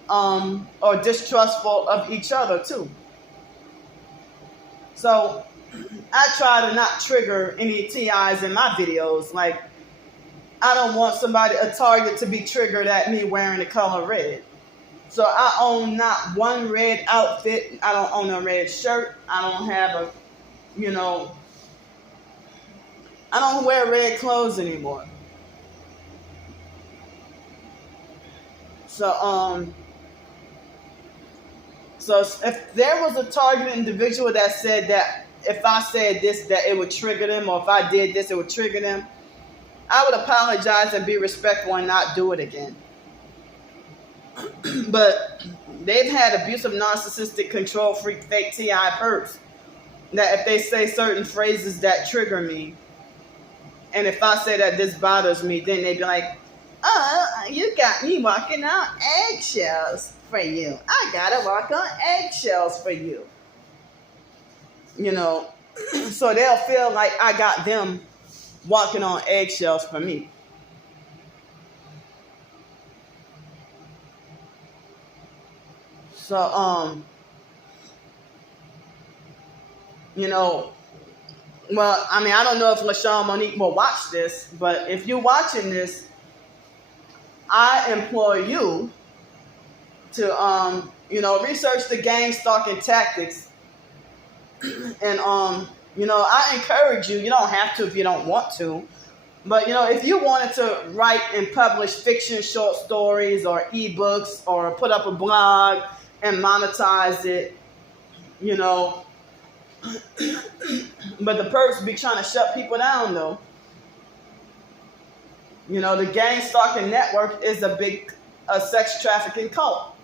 or distrustful of each other too. So I try to not trigger any TIs in my videos. Like, I don't want a target to be triggered at me wearing the color red. So I own not one red outfit. I don't own a red shirt. I don't have I don't wear red clothes anymore. So if there was a targeted individual that said that if I said this, that it would trigger them, or if I did this, it would trigger them, I would apologize and be respectful and not do it again. But they've had abusive, narcissistic, control freak, fake TI perps that if they say certain phrases that trigger me, and if I say that this bothers me, then they'd be like, you got me walking on eggshells for you. I gotta walk on eggshells for you. So they'll feel like I got them walking on eggshells for me. So, well, I don't know if Lashawn Monique will watch this, but if you're watching this, I implore you to, research the gang stalking tactics. And, I encourage you, you don't have to if you don't want to, but, if you wanted to write and publish fiction, short stories, or ebooks, or put up a blog and monetize it, but the perps be trying to shut people down, though. The gang stalking network is a big sex trafficking cult.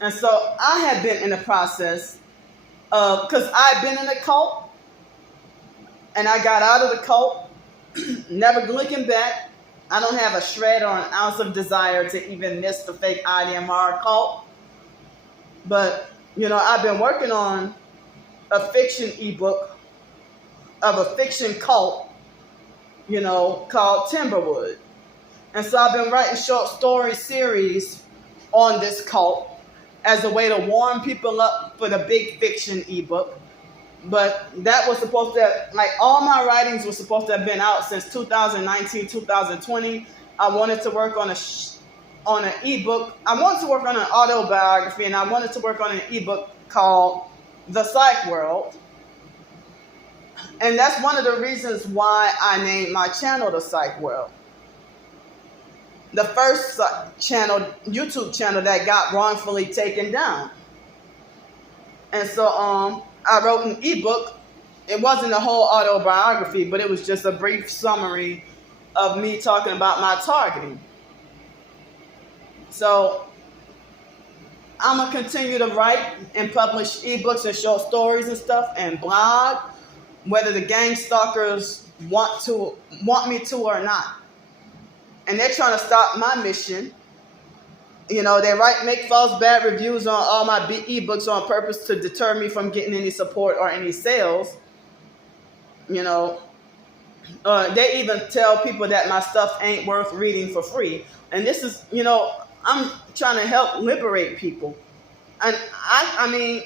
And so I have been in the process of, because I've been in a cult, and I got out of the cult, never looking back. I don't have a shred or an ounce of desire to even miss the fake IDMR cult. But, I've been working on a fiction ebook of a fiction cult, called Timberwood. And so I've been writing short story series on this cult as a way to warm people up for the big fiction ebook. But that was supposed to, all my writings were supposed to have been out since 2019, 2020. I wanted to work on an ebook. I wanted to work on an autobiography, and I wanted to work on an ebook called The Psych World. And that's one of the reasons why I named my channel The Psych World. The first YouTube channel that got wrongfully taken down. And so I wrote an ebook. It wasn't a whole autobiography, but it was just a brief summary of me talking about my targeting. So I'm going to continue to write and publish ebooks and short stories and stuff and blog, whether the gang stalkers want me to or not. And they're trying to stop my mission. They make false bad reviews on all my ebooks on purpose to deter me from getting any support or any sales. They even tell people that my stuff ain't worth reading for free. And this is, I'm trying to help liberate people. And I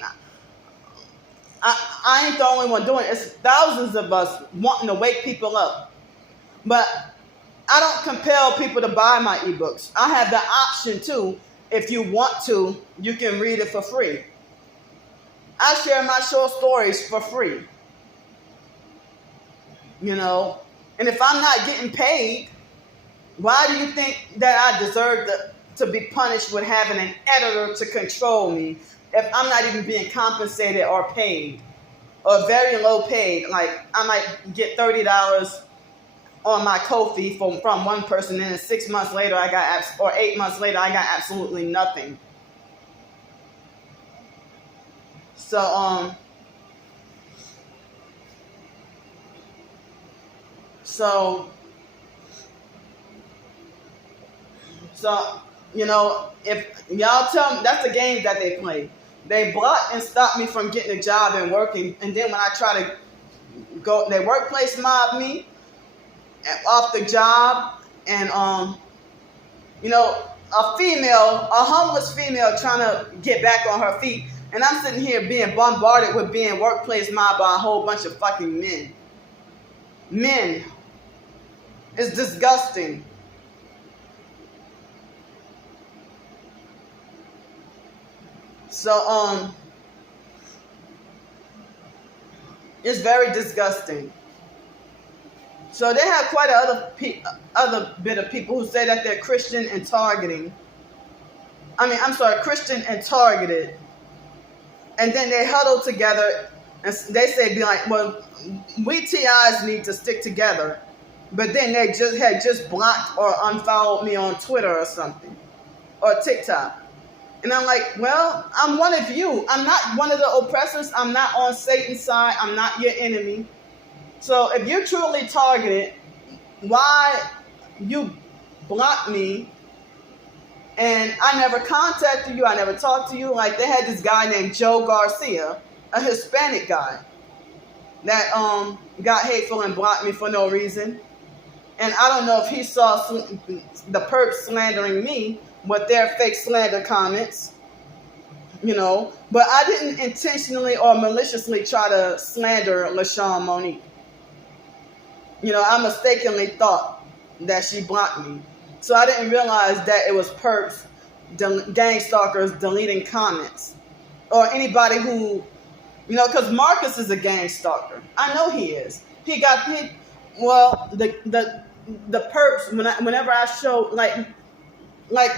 ain't the only one doing it. It's thousands of us wanting to wake people up. But I don't compel people to buy my ebooks. I have the option to. If you want to, you can read it for free. I share my short stories for free, you know. And if I'm not getting paid, why do you think that I deserve to be punished with having an editor to control me if I'm not even being compensated or paid, or very low paid? Like I might get $30 on my Ko-fi from one person, and then 6 months later or 8 months later I got absolutely nothing. So so you know, if y'all tell me, that's the game that they play. They block and stop me from getting a job and working, and then when I try to go, their workplace mob me off the job, and you know, a homeless female trying to get back on her feet, and I'm sitting here being bombarded with being workplace mob by a whole bunch of fucking men. Men. It's disgusting. So it's very disgusting. So they have quite other bit of people who say that they're Christian and targeting. Christian and targeted. And then they huddle together and they say, be like, well, we TIs need to stick together. But then they had just blocked or unfollowed me on Twitter or something, or TikTok. And I'm like, well, I'm one of you. I'm not one of the oppressors. I'm not on Satan's side. I'm not your enemy. So if you're truly targeted, why you block me? And I never contacted you. I never talked to you. Like they had this guy named Joe Garcia, a Hispanic guy, that got hateful and blocked me for no reason. And I don't know if he saw the perps slandering me with their fake slander comments, you know. But I didn't intentionally or maliciously try to slander Lashawn Monique. You know, I mistakenly thought that she blocked me. So I didn't realize that it was perps, gang stalkers deleting comments. Or anybody who, you know, because Marcus is a gang stalker. I know he is. The perps, whenever I show, like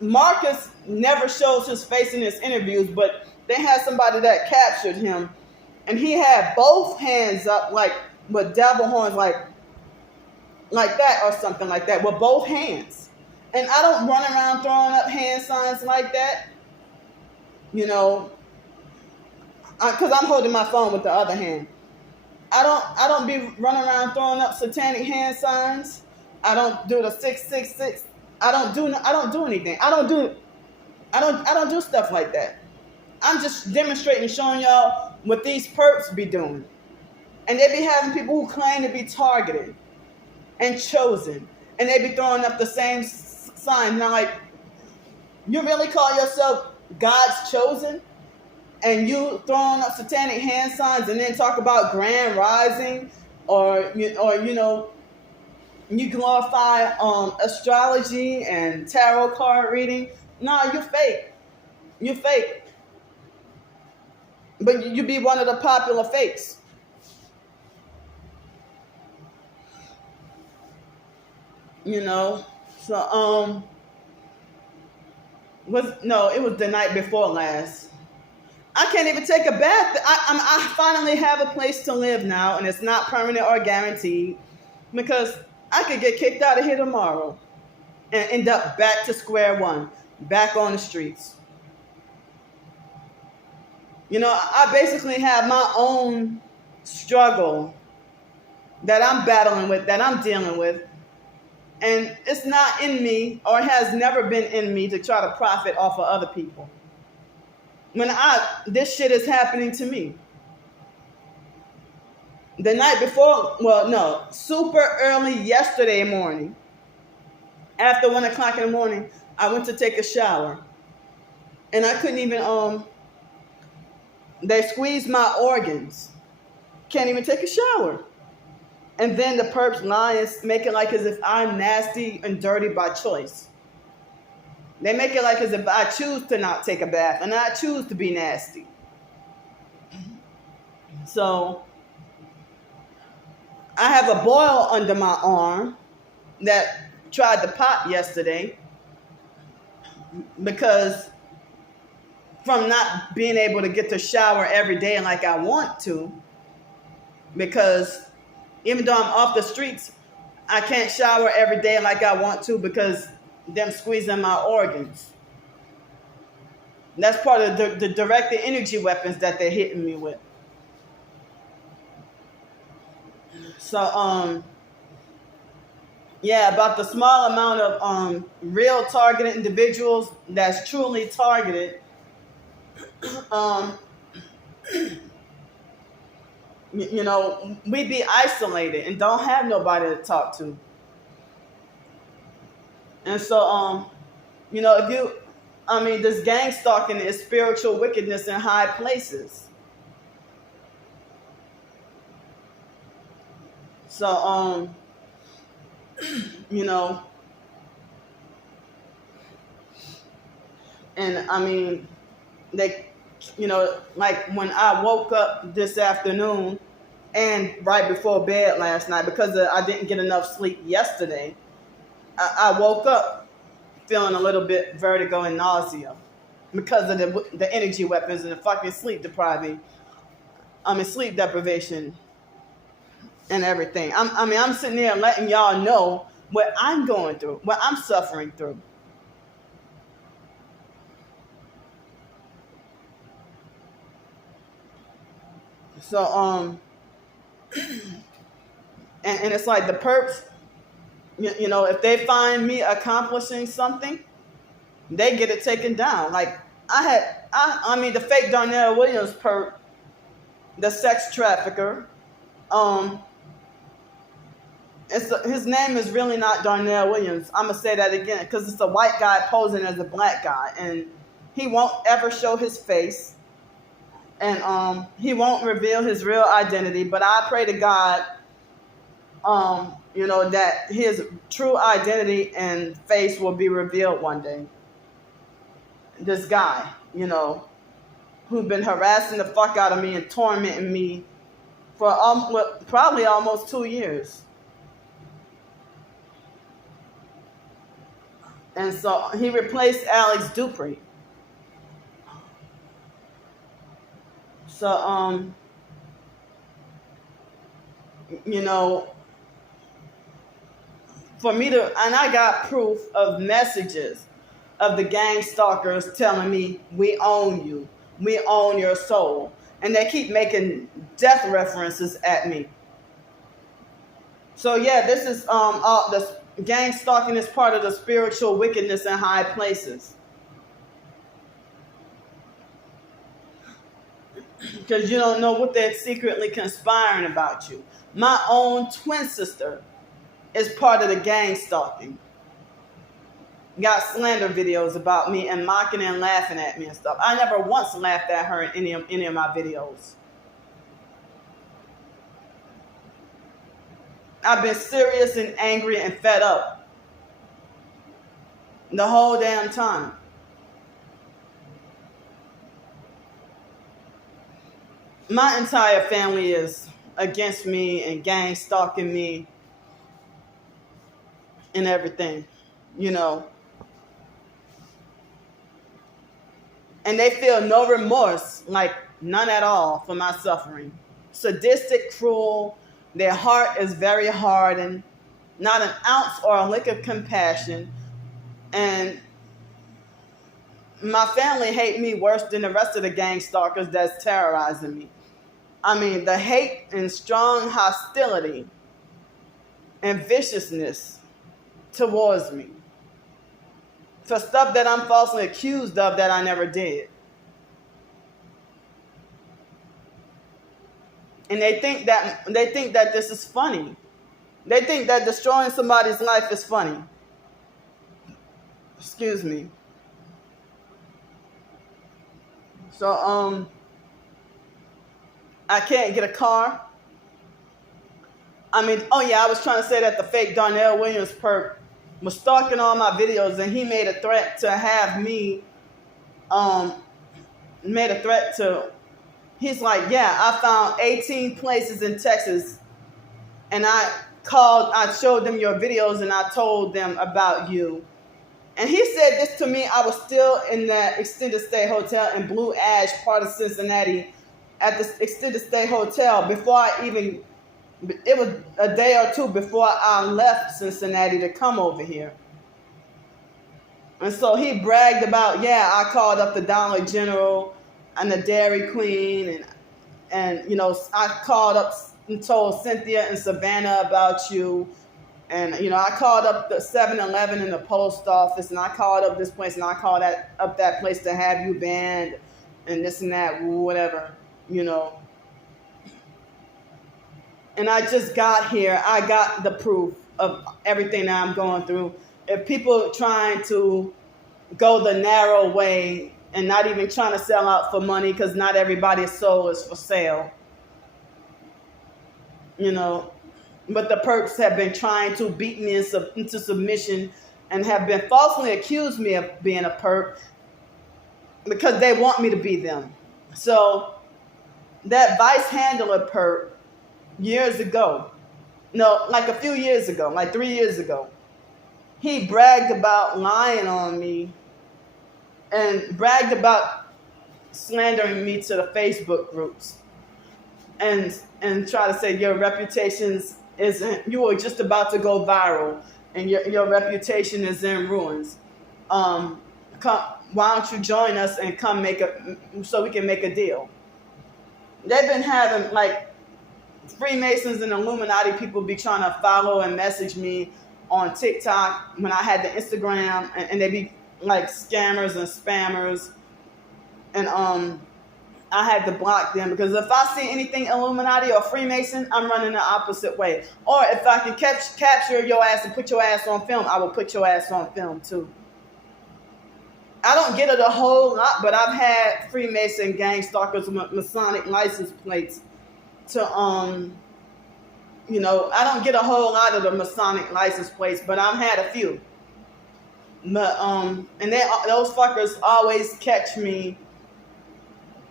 Marcus never shows his face in his interviews, but they had somebody that captured him, and he had both hands up, like with devil horns, like that or something like that, with both hands. And I don't run around throwing up hand signs like that, you know, because I'm holding my phone with the other hand. I don't be running around throwing up satanic hand signs. I don't do the 666. I don't do anything. I don't do stuff like that. I'm just demonstrating, showing y'all what these perps be doing. And they be having people who claim to be targeted and chosen, and they be throwing up the same sign. Now, like, you really call yourself God's chosen? And you throwing up satanic hand signs and then talk about grand rising, or you know, you glorify astrology and tarot card reading? No, you fake. You fake. But you be one of the popular fakes. You know, so it was the night before last. I can't even take a bath. I finally have a place to live now, and it's not permanent or guaranteed, because I could get kicked out of here tomorrow and end up back to square one, back on the streets. You know, I basically have my own struggle that I'm battling with, that I'm dealing with, and it's not in me, or it has never been in me, to try to profit off of other people. When this shit is happening to me. The night before, super early yesterday morning, after 1 o'clock in the morning, I went to take a shower. And I couldn't even, they squeezed my organs. Can't even take a shower. And then the perps lie and make it like as if I'm nasty and dirty by choice. They make it like as if I choose to not take a bath and I choose to be nasty. So I have a boil under my arm that tried to pop yesterday because from not being able to get to shower every day like I want to, because even though I'm off the streets, I can't shower every day like I want to because them squeezing my organs. And that's part of the directed energy weapons that they're hitting me with. So, yeah, about the small amount of real targeted individuals that's truly targeted, you know, we be isolated and don't have nobody to talk to. And so, you know, this gang stalking is spiritual wickedness in high places. So, you know, and I mean, they, you know, like when I woke up this afternoon and right before bed last night, because I didn't get enough sleep yesterday, I woke up feeling a little bit vertigo and nausea because of the energy weapons and the fucking sleep deprivation and everything. I'm sitting there letting y'all know what I'm going through, what I'm suffering through. So, and it's like the perps, you know, if they find me accomplishing something, they get it taken down. Like the fake Darnell Williams perp, the sex trafficker, his name is really not Darnell Williams. I'm gonna say that again because it's a white guy posing as a black guy, and he won't ever show his face, and he won't reveal his real identity. But I pray to God, you know, that his true identity and face will be revealed one day. This guy, you know, who's been harassing the fuck out of me and tormenting me for probably almost 2 years. And so he replaced Alex Dupree. So, you know, for me to, and I got proof of messages of the gang stalkers telling me, we own you, we own your soul. And they keep making death references at me. So yeah, this is, the gang stalking is part of the spiritual wickedness in high places. Because you don't know what they're secretly conspiring about you. My own twin sister is part of the gang stalking. Got slander videos about me and mocking and laughing at me and stuff. I never once laughed at her in any of my videos. I've been serious and angry and fed up the whole damn time. My entire family is against me and gang stalking me and everything, you know. And they feel no remorse, like none at all, for my suffering. Sadistic, cruel, their heart is very hardened, not an ounce or a lick of compassion. And my family hate me worse than the rest of the gang stalkers that's terrorizing me. I mean, the hate and strong hostility and viciousness towards me for stuff that I'm falsely accused of that I never did. And they think that this is funny. They think that destroying somebody's life is funny. Excuse me. So, I can't get a car. I mean, oh yeah, I was trying to say that the fake Darnell Williams perp was stalking all my videos, and he made a threat to have me, He's like, yeah, I found 18 places in Texas, and I showed them your videos, and I told them about you. And he said this to me. I was still in that extended stay hotel in Blue Ash, part of Cincinnati, at the extended stay hotel before I even, it was a day or two before I left Cincinnati to come over here. And so he bragged about, yeah, I called up the Dollar General and the Dairy Queen, and I called up and told Cynthia and Savannah about you. And, I called up the 7-Eleven and the post office, and I called up this place, and I called up that place to have you banned, and this and that, whatever, And I just got here. I got the proof of everything that I'm going through. If people trying to go the narrow way and not even trying to sell out for money, because not everybody's soul is for sale, But the perps have been trying to beat me into submission and have been falsely accused me of being a perp because they want me to be them. So that vice handler perp years ago, like a few years ago, like 3 years ago, he bragged about lying on me and bragged about slandering me to the Facebook groups and try to say your reputations you were just about to go viral and your reputation is in ruins. Why don't you join us and come so we can make a deal? They've been having like Freemasons and Illuminati people be trying to follow and message me on TikTok when I had the Instagram, and they be like scammers and spammers, and I had to block them because if I see anything Illuminati or Freemason, I'm running the opposite way. Or if I can capture your ass and put your ass on film, I will put your ass on film too. I don't get it a whole lot, but I've had Freemason gang stalkers with Masonic license plates to I don't get a whole lot of the Masonic license plates, but I've had a few. But and those fuckers always catch me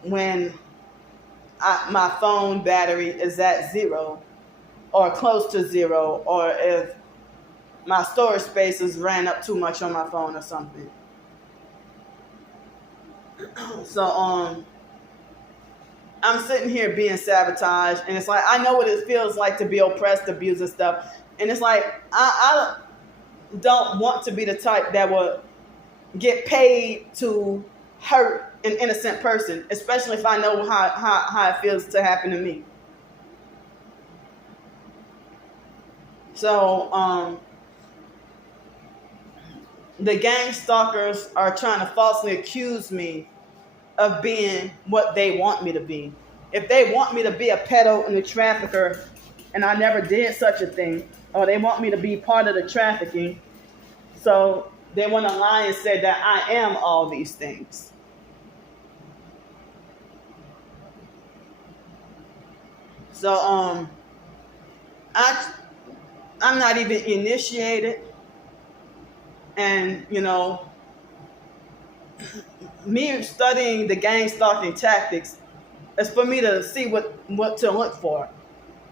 when my phone battery is at 0 or close to 0, or if my storage space has ran up too much on my phone or something. So I'm sitting here being sabotaged, and it's like I know what it feels like to be oppressed, abused, and stuff. And it's like I don't want to be the type that would get paid to hurt an innocent person, especially if I know how it feels to happen to me. So the gang stalkers are trying to falsely accuse me of being what they want me to be. If they want me to be a pedo and a trafficker, and I never did such a thing, or they want me to be part of the trafficking, so they want to lie and say that I am all these things. So I'm not even initiated, and me studying the gang stalking tactics is for me to see what to look for.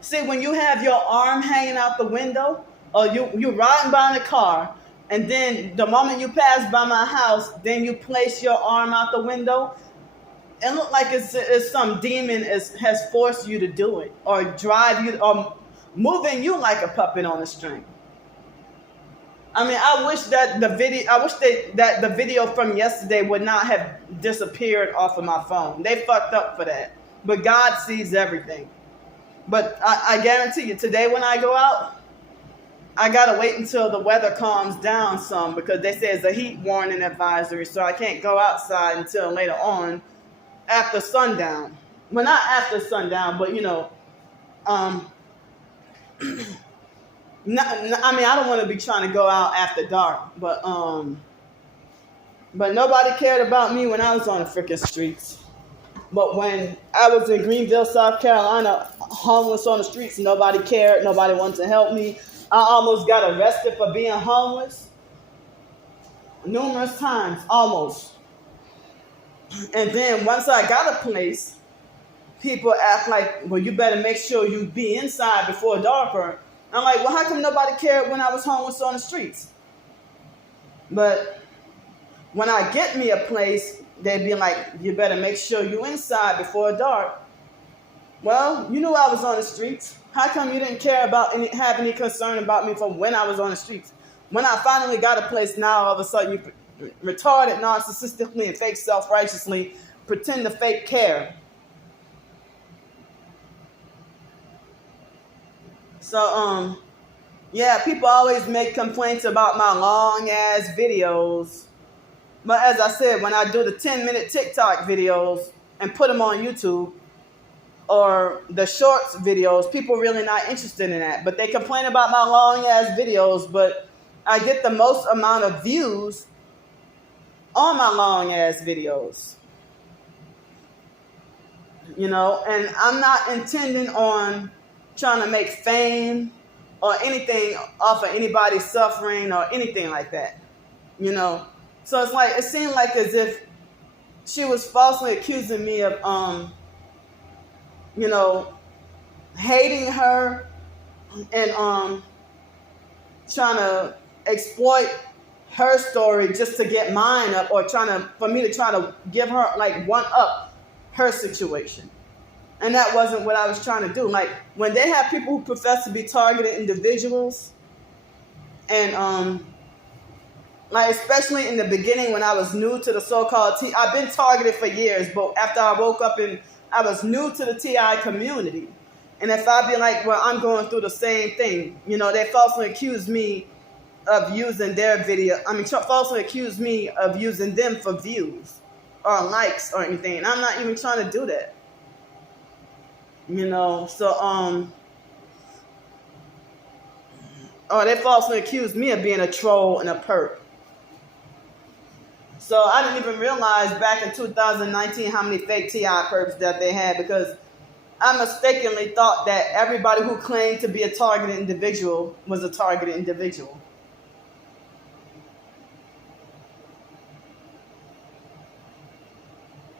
See, when you have your arm hanging out the window, or you riding by in a car, and then the moment you pass by my house, then you place your arm out the window, it look like it's some demon has forced you to do it, or drive you, or moving you like a puppet on a string. I mean, I wish that the video from yesterday would not have disappeared off of my phone. They fucked up for that. But God sees everything. But I guarantee you, today when I go out, I gotta wait until the weather calms down some, because they say it's a heat warning advisory, so I can't go outside until later on, after sundown. Well, not after sundown, but I don't want to be trying to go out after dark, but nobody cared about me when I was on the freaking streets. But when I was in Greenville, South Carolina, homeless on the streets, nobody cared. Nobody wanted to help me. I almost got arrested for being homeless numerous times, almost. And then once I got a place, people act like, well, you better make sure you be inside before darker. I'm like, well, how come nobody cared when I was homeless on the streets? But when I get me a place, they'd be like, you better make sure you inside before dark. Well, you knew I was on the streets. How come you didn't care about have any concern about me from when I was on the streets? When I finally got a place, now all of a sudden you retarded narcissistically and fake self-righteously pretend to fake care. So, yeah, people always make complaints about my long-ass videos. But as I said, when I do the 10-minute TikTok videos and put them on YouTube, or the shorts videos, people really not interested in that. But they complain about my long-ass videos, but I get the most amount of views on my long-ass videos. You know, and I'm not intending on trying to make fame or anything off of anybody's suffering or anything like that. You know? So it's like, it seemed like as if she was falsely accusing me of, you know, hating her and trying to exploit her story just to get mine up, or for me to try to give her, like, one up her situation. And that wasn't what I was trying to do. Like, when they have people who profess to be targeted individuals, and like, especially in the beginning when I was new to the so-called I've been targeted for years, but after I woke up and I was new to the TI community. And if I be like, well, I'm going through the same thing, you know, they falsely accuse me of using their video. Falsely accuse me of using them for views or likes or anything. And I'm not even trying to do that. You know, so, they falsely accused me of being a troll and a perp. So I didn't even realize back in 2019 how many fake TI perps that they had, because I mistakenly thought that everybody who claimed to be a targeted individual was a targeted individual.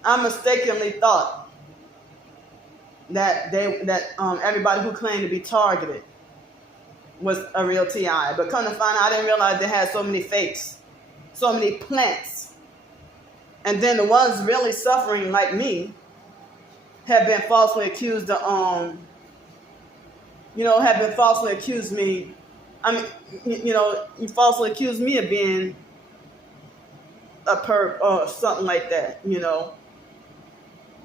I mistakenly thought that everybody who claimed to be targeted was a real TI. But come to find out, I didn't realize they had so many fakes, so many plants. And then the ones really suffering, like me, have been falsely accused of, have been falsely accused me. You falsely accused me of being a perp or something like that, you know.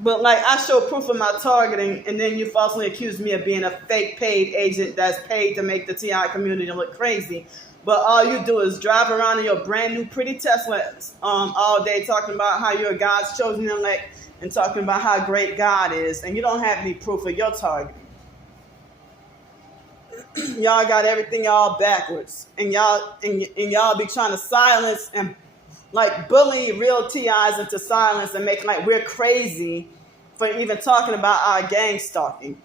But, like, I show proof of my targeting, and then you falsely accuse me of being a fake paid agent that's paid to make the TI community look crazy. But all you do is drive around in your brand new pretty Teslas all day talking about how you're God's chosen elect and talking about how great God is, and you don't have any proof of your targeting. Y'all got everything y'all backwards, and y'all be trying to silence and, like, bully real TIs into silence and make like we're crazy for even talking about our gang stalking,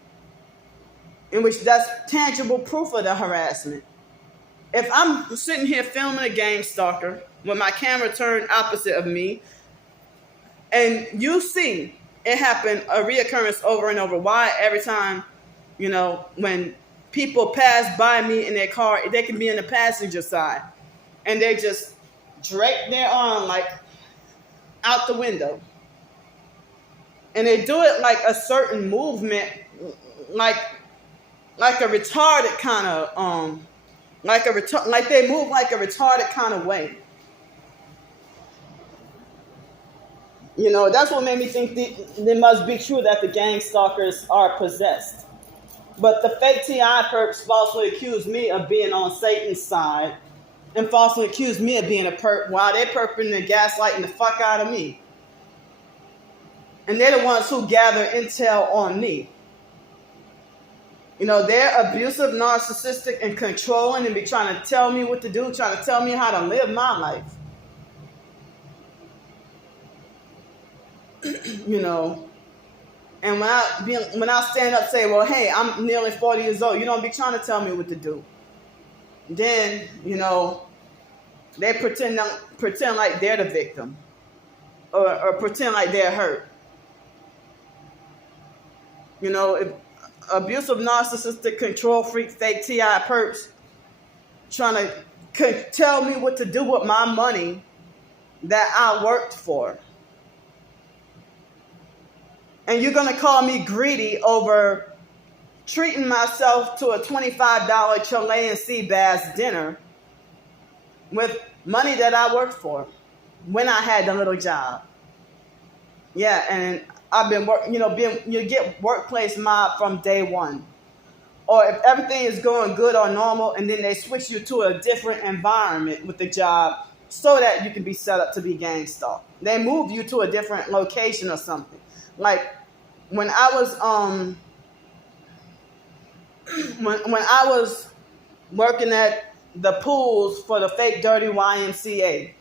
in which that's tangible proof of the harassment. If I'm sitting here filming a gang stalker with my camera turned opposite of me, and you see it happen, a reoccurrence over and over, why every time, you know, when people pass by me in their car, they can be in the passenger side, and they just drape their arm like out the window, and they do it like a certain movement, like a retarded kind of like they move like a retarded kind of way. You know, that's what made me think it must be true that the gang stalkers are possessed. But the fake TI perps falsely accused me of being on Satan's side and falsely accused me of being a perp while they're perping and gaslighting the fuck out of me. And they're the ones who gather intel on me. You know, they're abusive, narcissistic, and controlling, and be trying to tell me what to do, trying to tell me how to live my life. You know, and when I stand up and say, well, hey, I'm nearly 40 years old, you don't be trying to tell me what to do. Then, you know, they pretend like they're the victim, or pretend like they're hurt. If abusive, narcissistic, control freak, fake TI perps trying to tell me what to do with my money that I worked for. And you're going to call me greedy over treating myself to a $25 Chilean sea bass dinner with money that I worked for when I had the little job. Yeah, and I've been you get workplace mob from day one. Or if everything is going good or normal, and then they switch you to a different environment with the job so that you can be set up to be gang stalked. They move you to a different location or something. Like when I was when I was working at the pools for the fake dirty YMCA,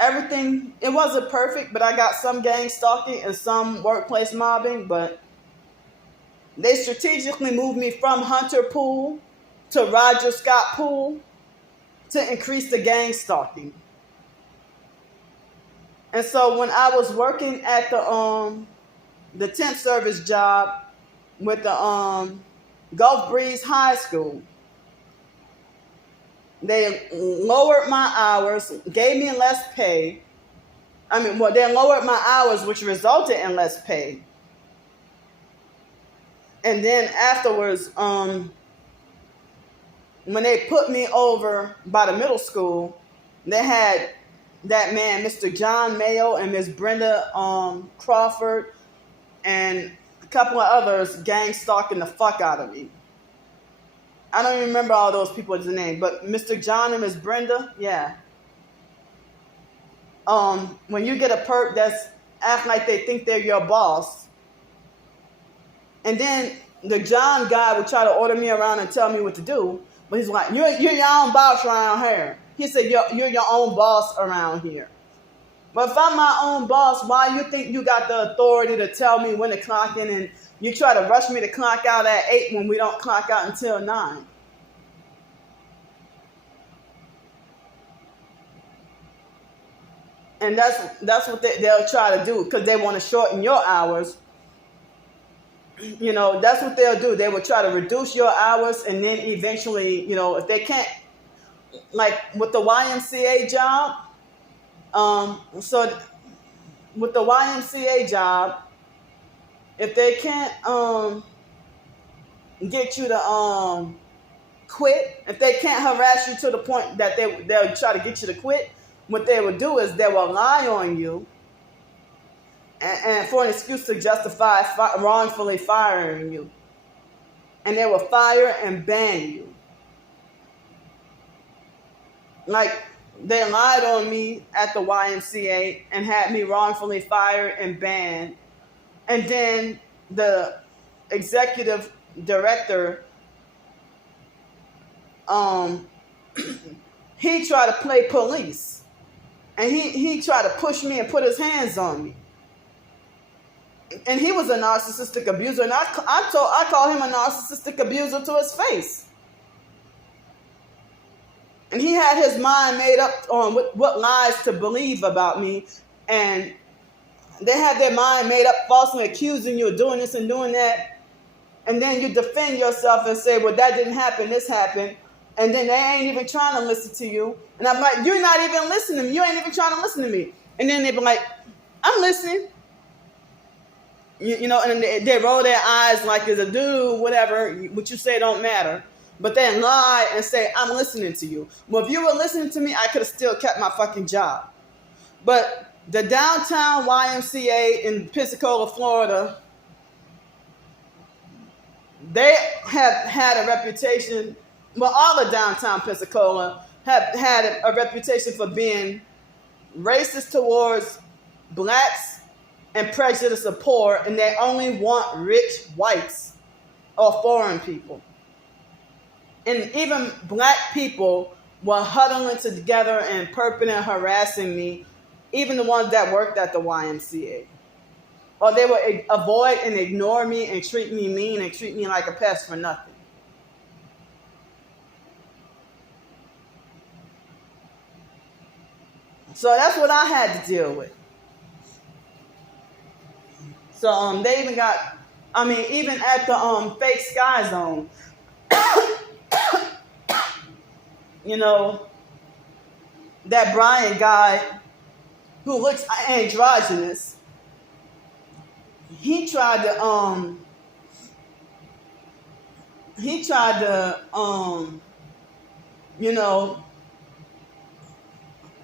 everything, it wasn't perfect, but I got some gang stalking and some workplace mobbing, but they strategically moved me from Hunter Pool to Roger Scott Pool to increase the gang stalking. And so when I was working at the temp service job with the Gulf Breeze High School, they lowered my hours, gave me less pay. They lowered my hours, which resulted in less pay. And then afterwards, when they put me over by the middle school, they had that man, Mr. John Mayo, and Miss Brenda Crawford, and a couple of others gang stalking the fuck out of me. I don't even remember all those people's names, but Mr. John and Miss Brenda, yeah. When you get a perp that's acting like they think they're your boss, and then the John guy would try to order me around and tell me what to do, but he's like, you're your own boss around here. He said, you're your own boss around here. But if I'm my own boss, why you think you got the authority to tell me when to clock in, and you try to rush me to clock out at 8 when we don't clock out until 9? And that's what they'll try to do, because they want to shorten your hours. That's what they'll do. They will try to reduce your hours, and then eventually, if they can't, like with the YMCA job, so with the YMCA job, if they can't get you to quit, if they can't harass you to the point that they'll try to get you to quit, what they will do is they will lie on you and for an excuse to justify wrongfully firing you. And they will fire and ban you. Like, they lied on me at the YMCA and had me wrongfully fired and banned. And then the executive director, he tried to play police. And he tried to push me and put his hands on me. And he was a narcissistic abuser. And I call him a narcissistic abuser to his face. And he had his mind made up on what lies to believe about me. And they had their mind made up falsely accusing you of doing this and doing that. And then you defend yourself and say, well, that didn't happen, this happened. And then they ain't even trying to listen to you. And I'm like, you're not even listening to me. You ain't even trying to listen to me. And then they be like, I'm listening. And they roll their eyes like it's a dude, whatever. What you say don't matter. But then lie and say, I'm listening to you. Well, if you were listening to me, I could have still kept my fucking job. But the downtown YMCA in Pensacola, Florida, they have had a reputation. Well, all of downtown Pensacola have had a reputation for being racist towards blacks and prejudiced of poor, and they only want rich whites or foreign people. And even black people were huddling together and perping and harassing me, even the ones that worked at the YMCA. Or they would avoid and ignore me and treat me mean and treat me like a pest for nothing. So that's what I had to deal with. So they even got I mean, even at the fake Sky Zone, you know, that Brian guy who looks androgynous, he tried to you know,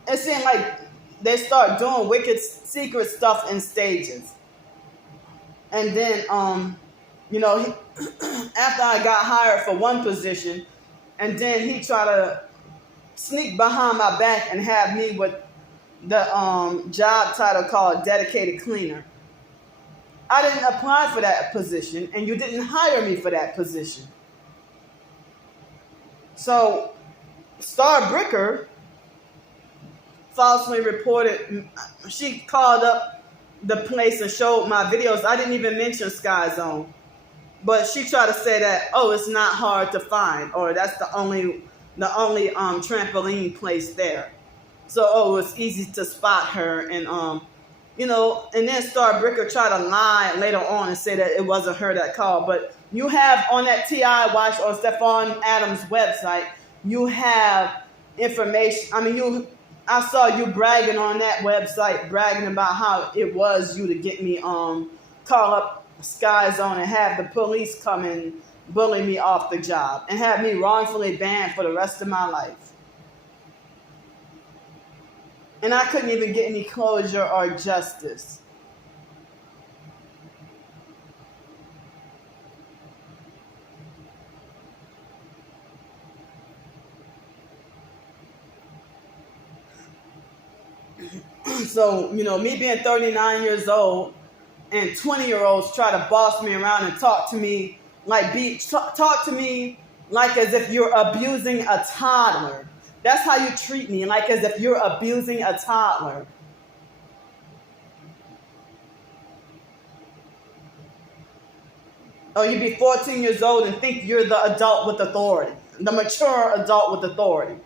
it seemed like they start doing wicked secret stuff in stages. And then you know, after I got hired for one position, and then he tried to sneak behind my back and have me with the job title called dedicated cleaner. I didn't apply for that position, and you didn't hire me for that position. So Star Bricker falsely reported, she called up the place and showed my videos. I didn't even mention Sky Zone, but she tried to say that, oh, it's not hard to find, or that's the only trampoline place there. So, oh, it's easy to spot her. And you know, and then Star Bricker tried to lie later on and say that it wasn't her that called. But you have on that TI Watch or Stephon Adams website, you have information. I mean, I saw you bragging on that website, bragging about how it was you to get me call up Sky Zone and have the police come and bully me off the job and have me wrongfully banned for the rest of my life. And I couldn't even get any closure or justice. So, you know, me being 39 years old and 20-year-olds try to boss me around and talk to me like as if you're abusing a toddler. That's how you treat me, like as if you're abusing a toddler. Or you be 14 years old and think you're the adult with authority, the mature adult with authority.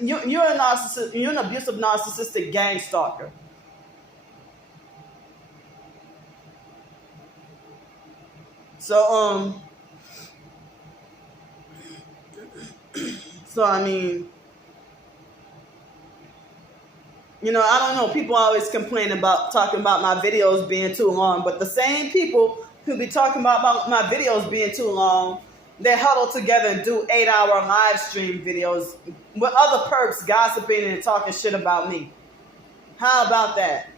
You're a narcissist. You're an abusive, narcissistic gang stalker. So I mean, you know, I don't know. People always complain about talking about my videos being too long, but the same people who be talking about my videos being too long, they huddle together and do 8-hour live stream videos with other perps gossiping and talking shit about me. How about that?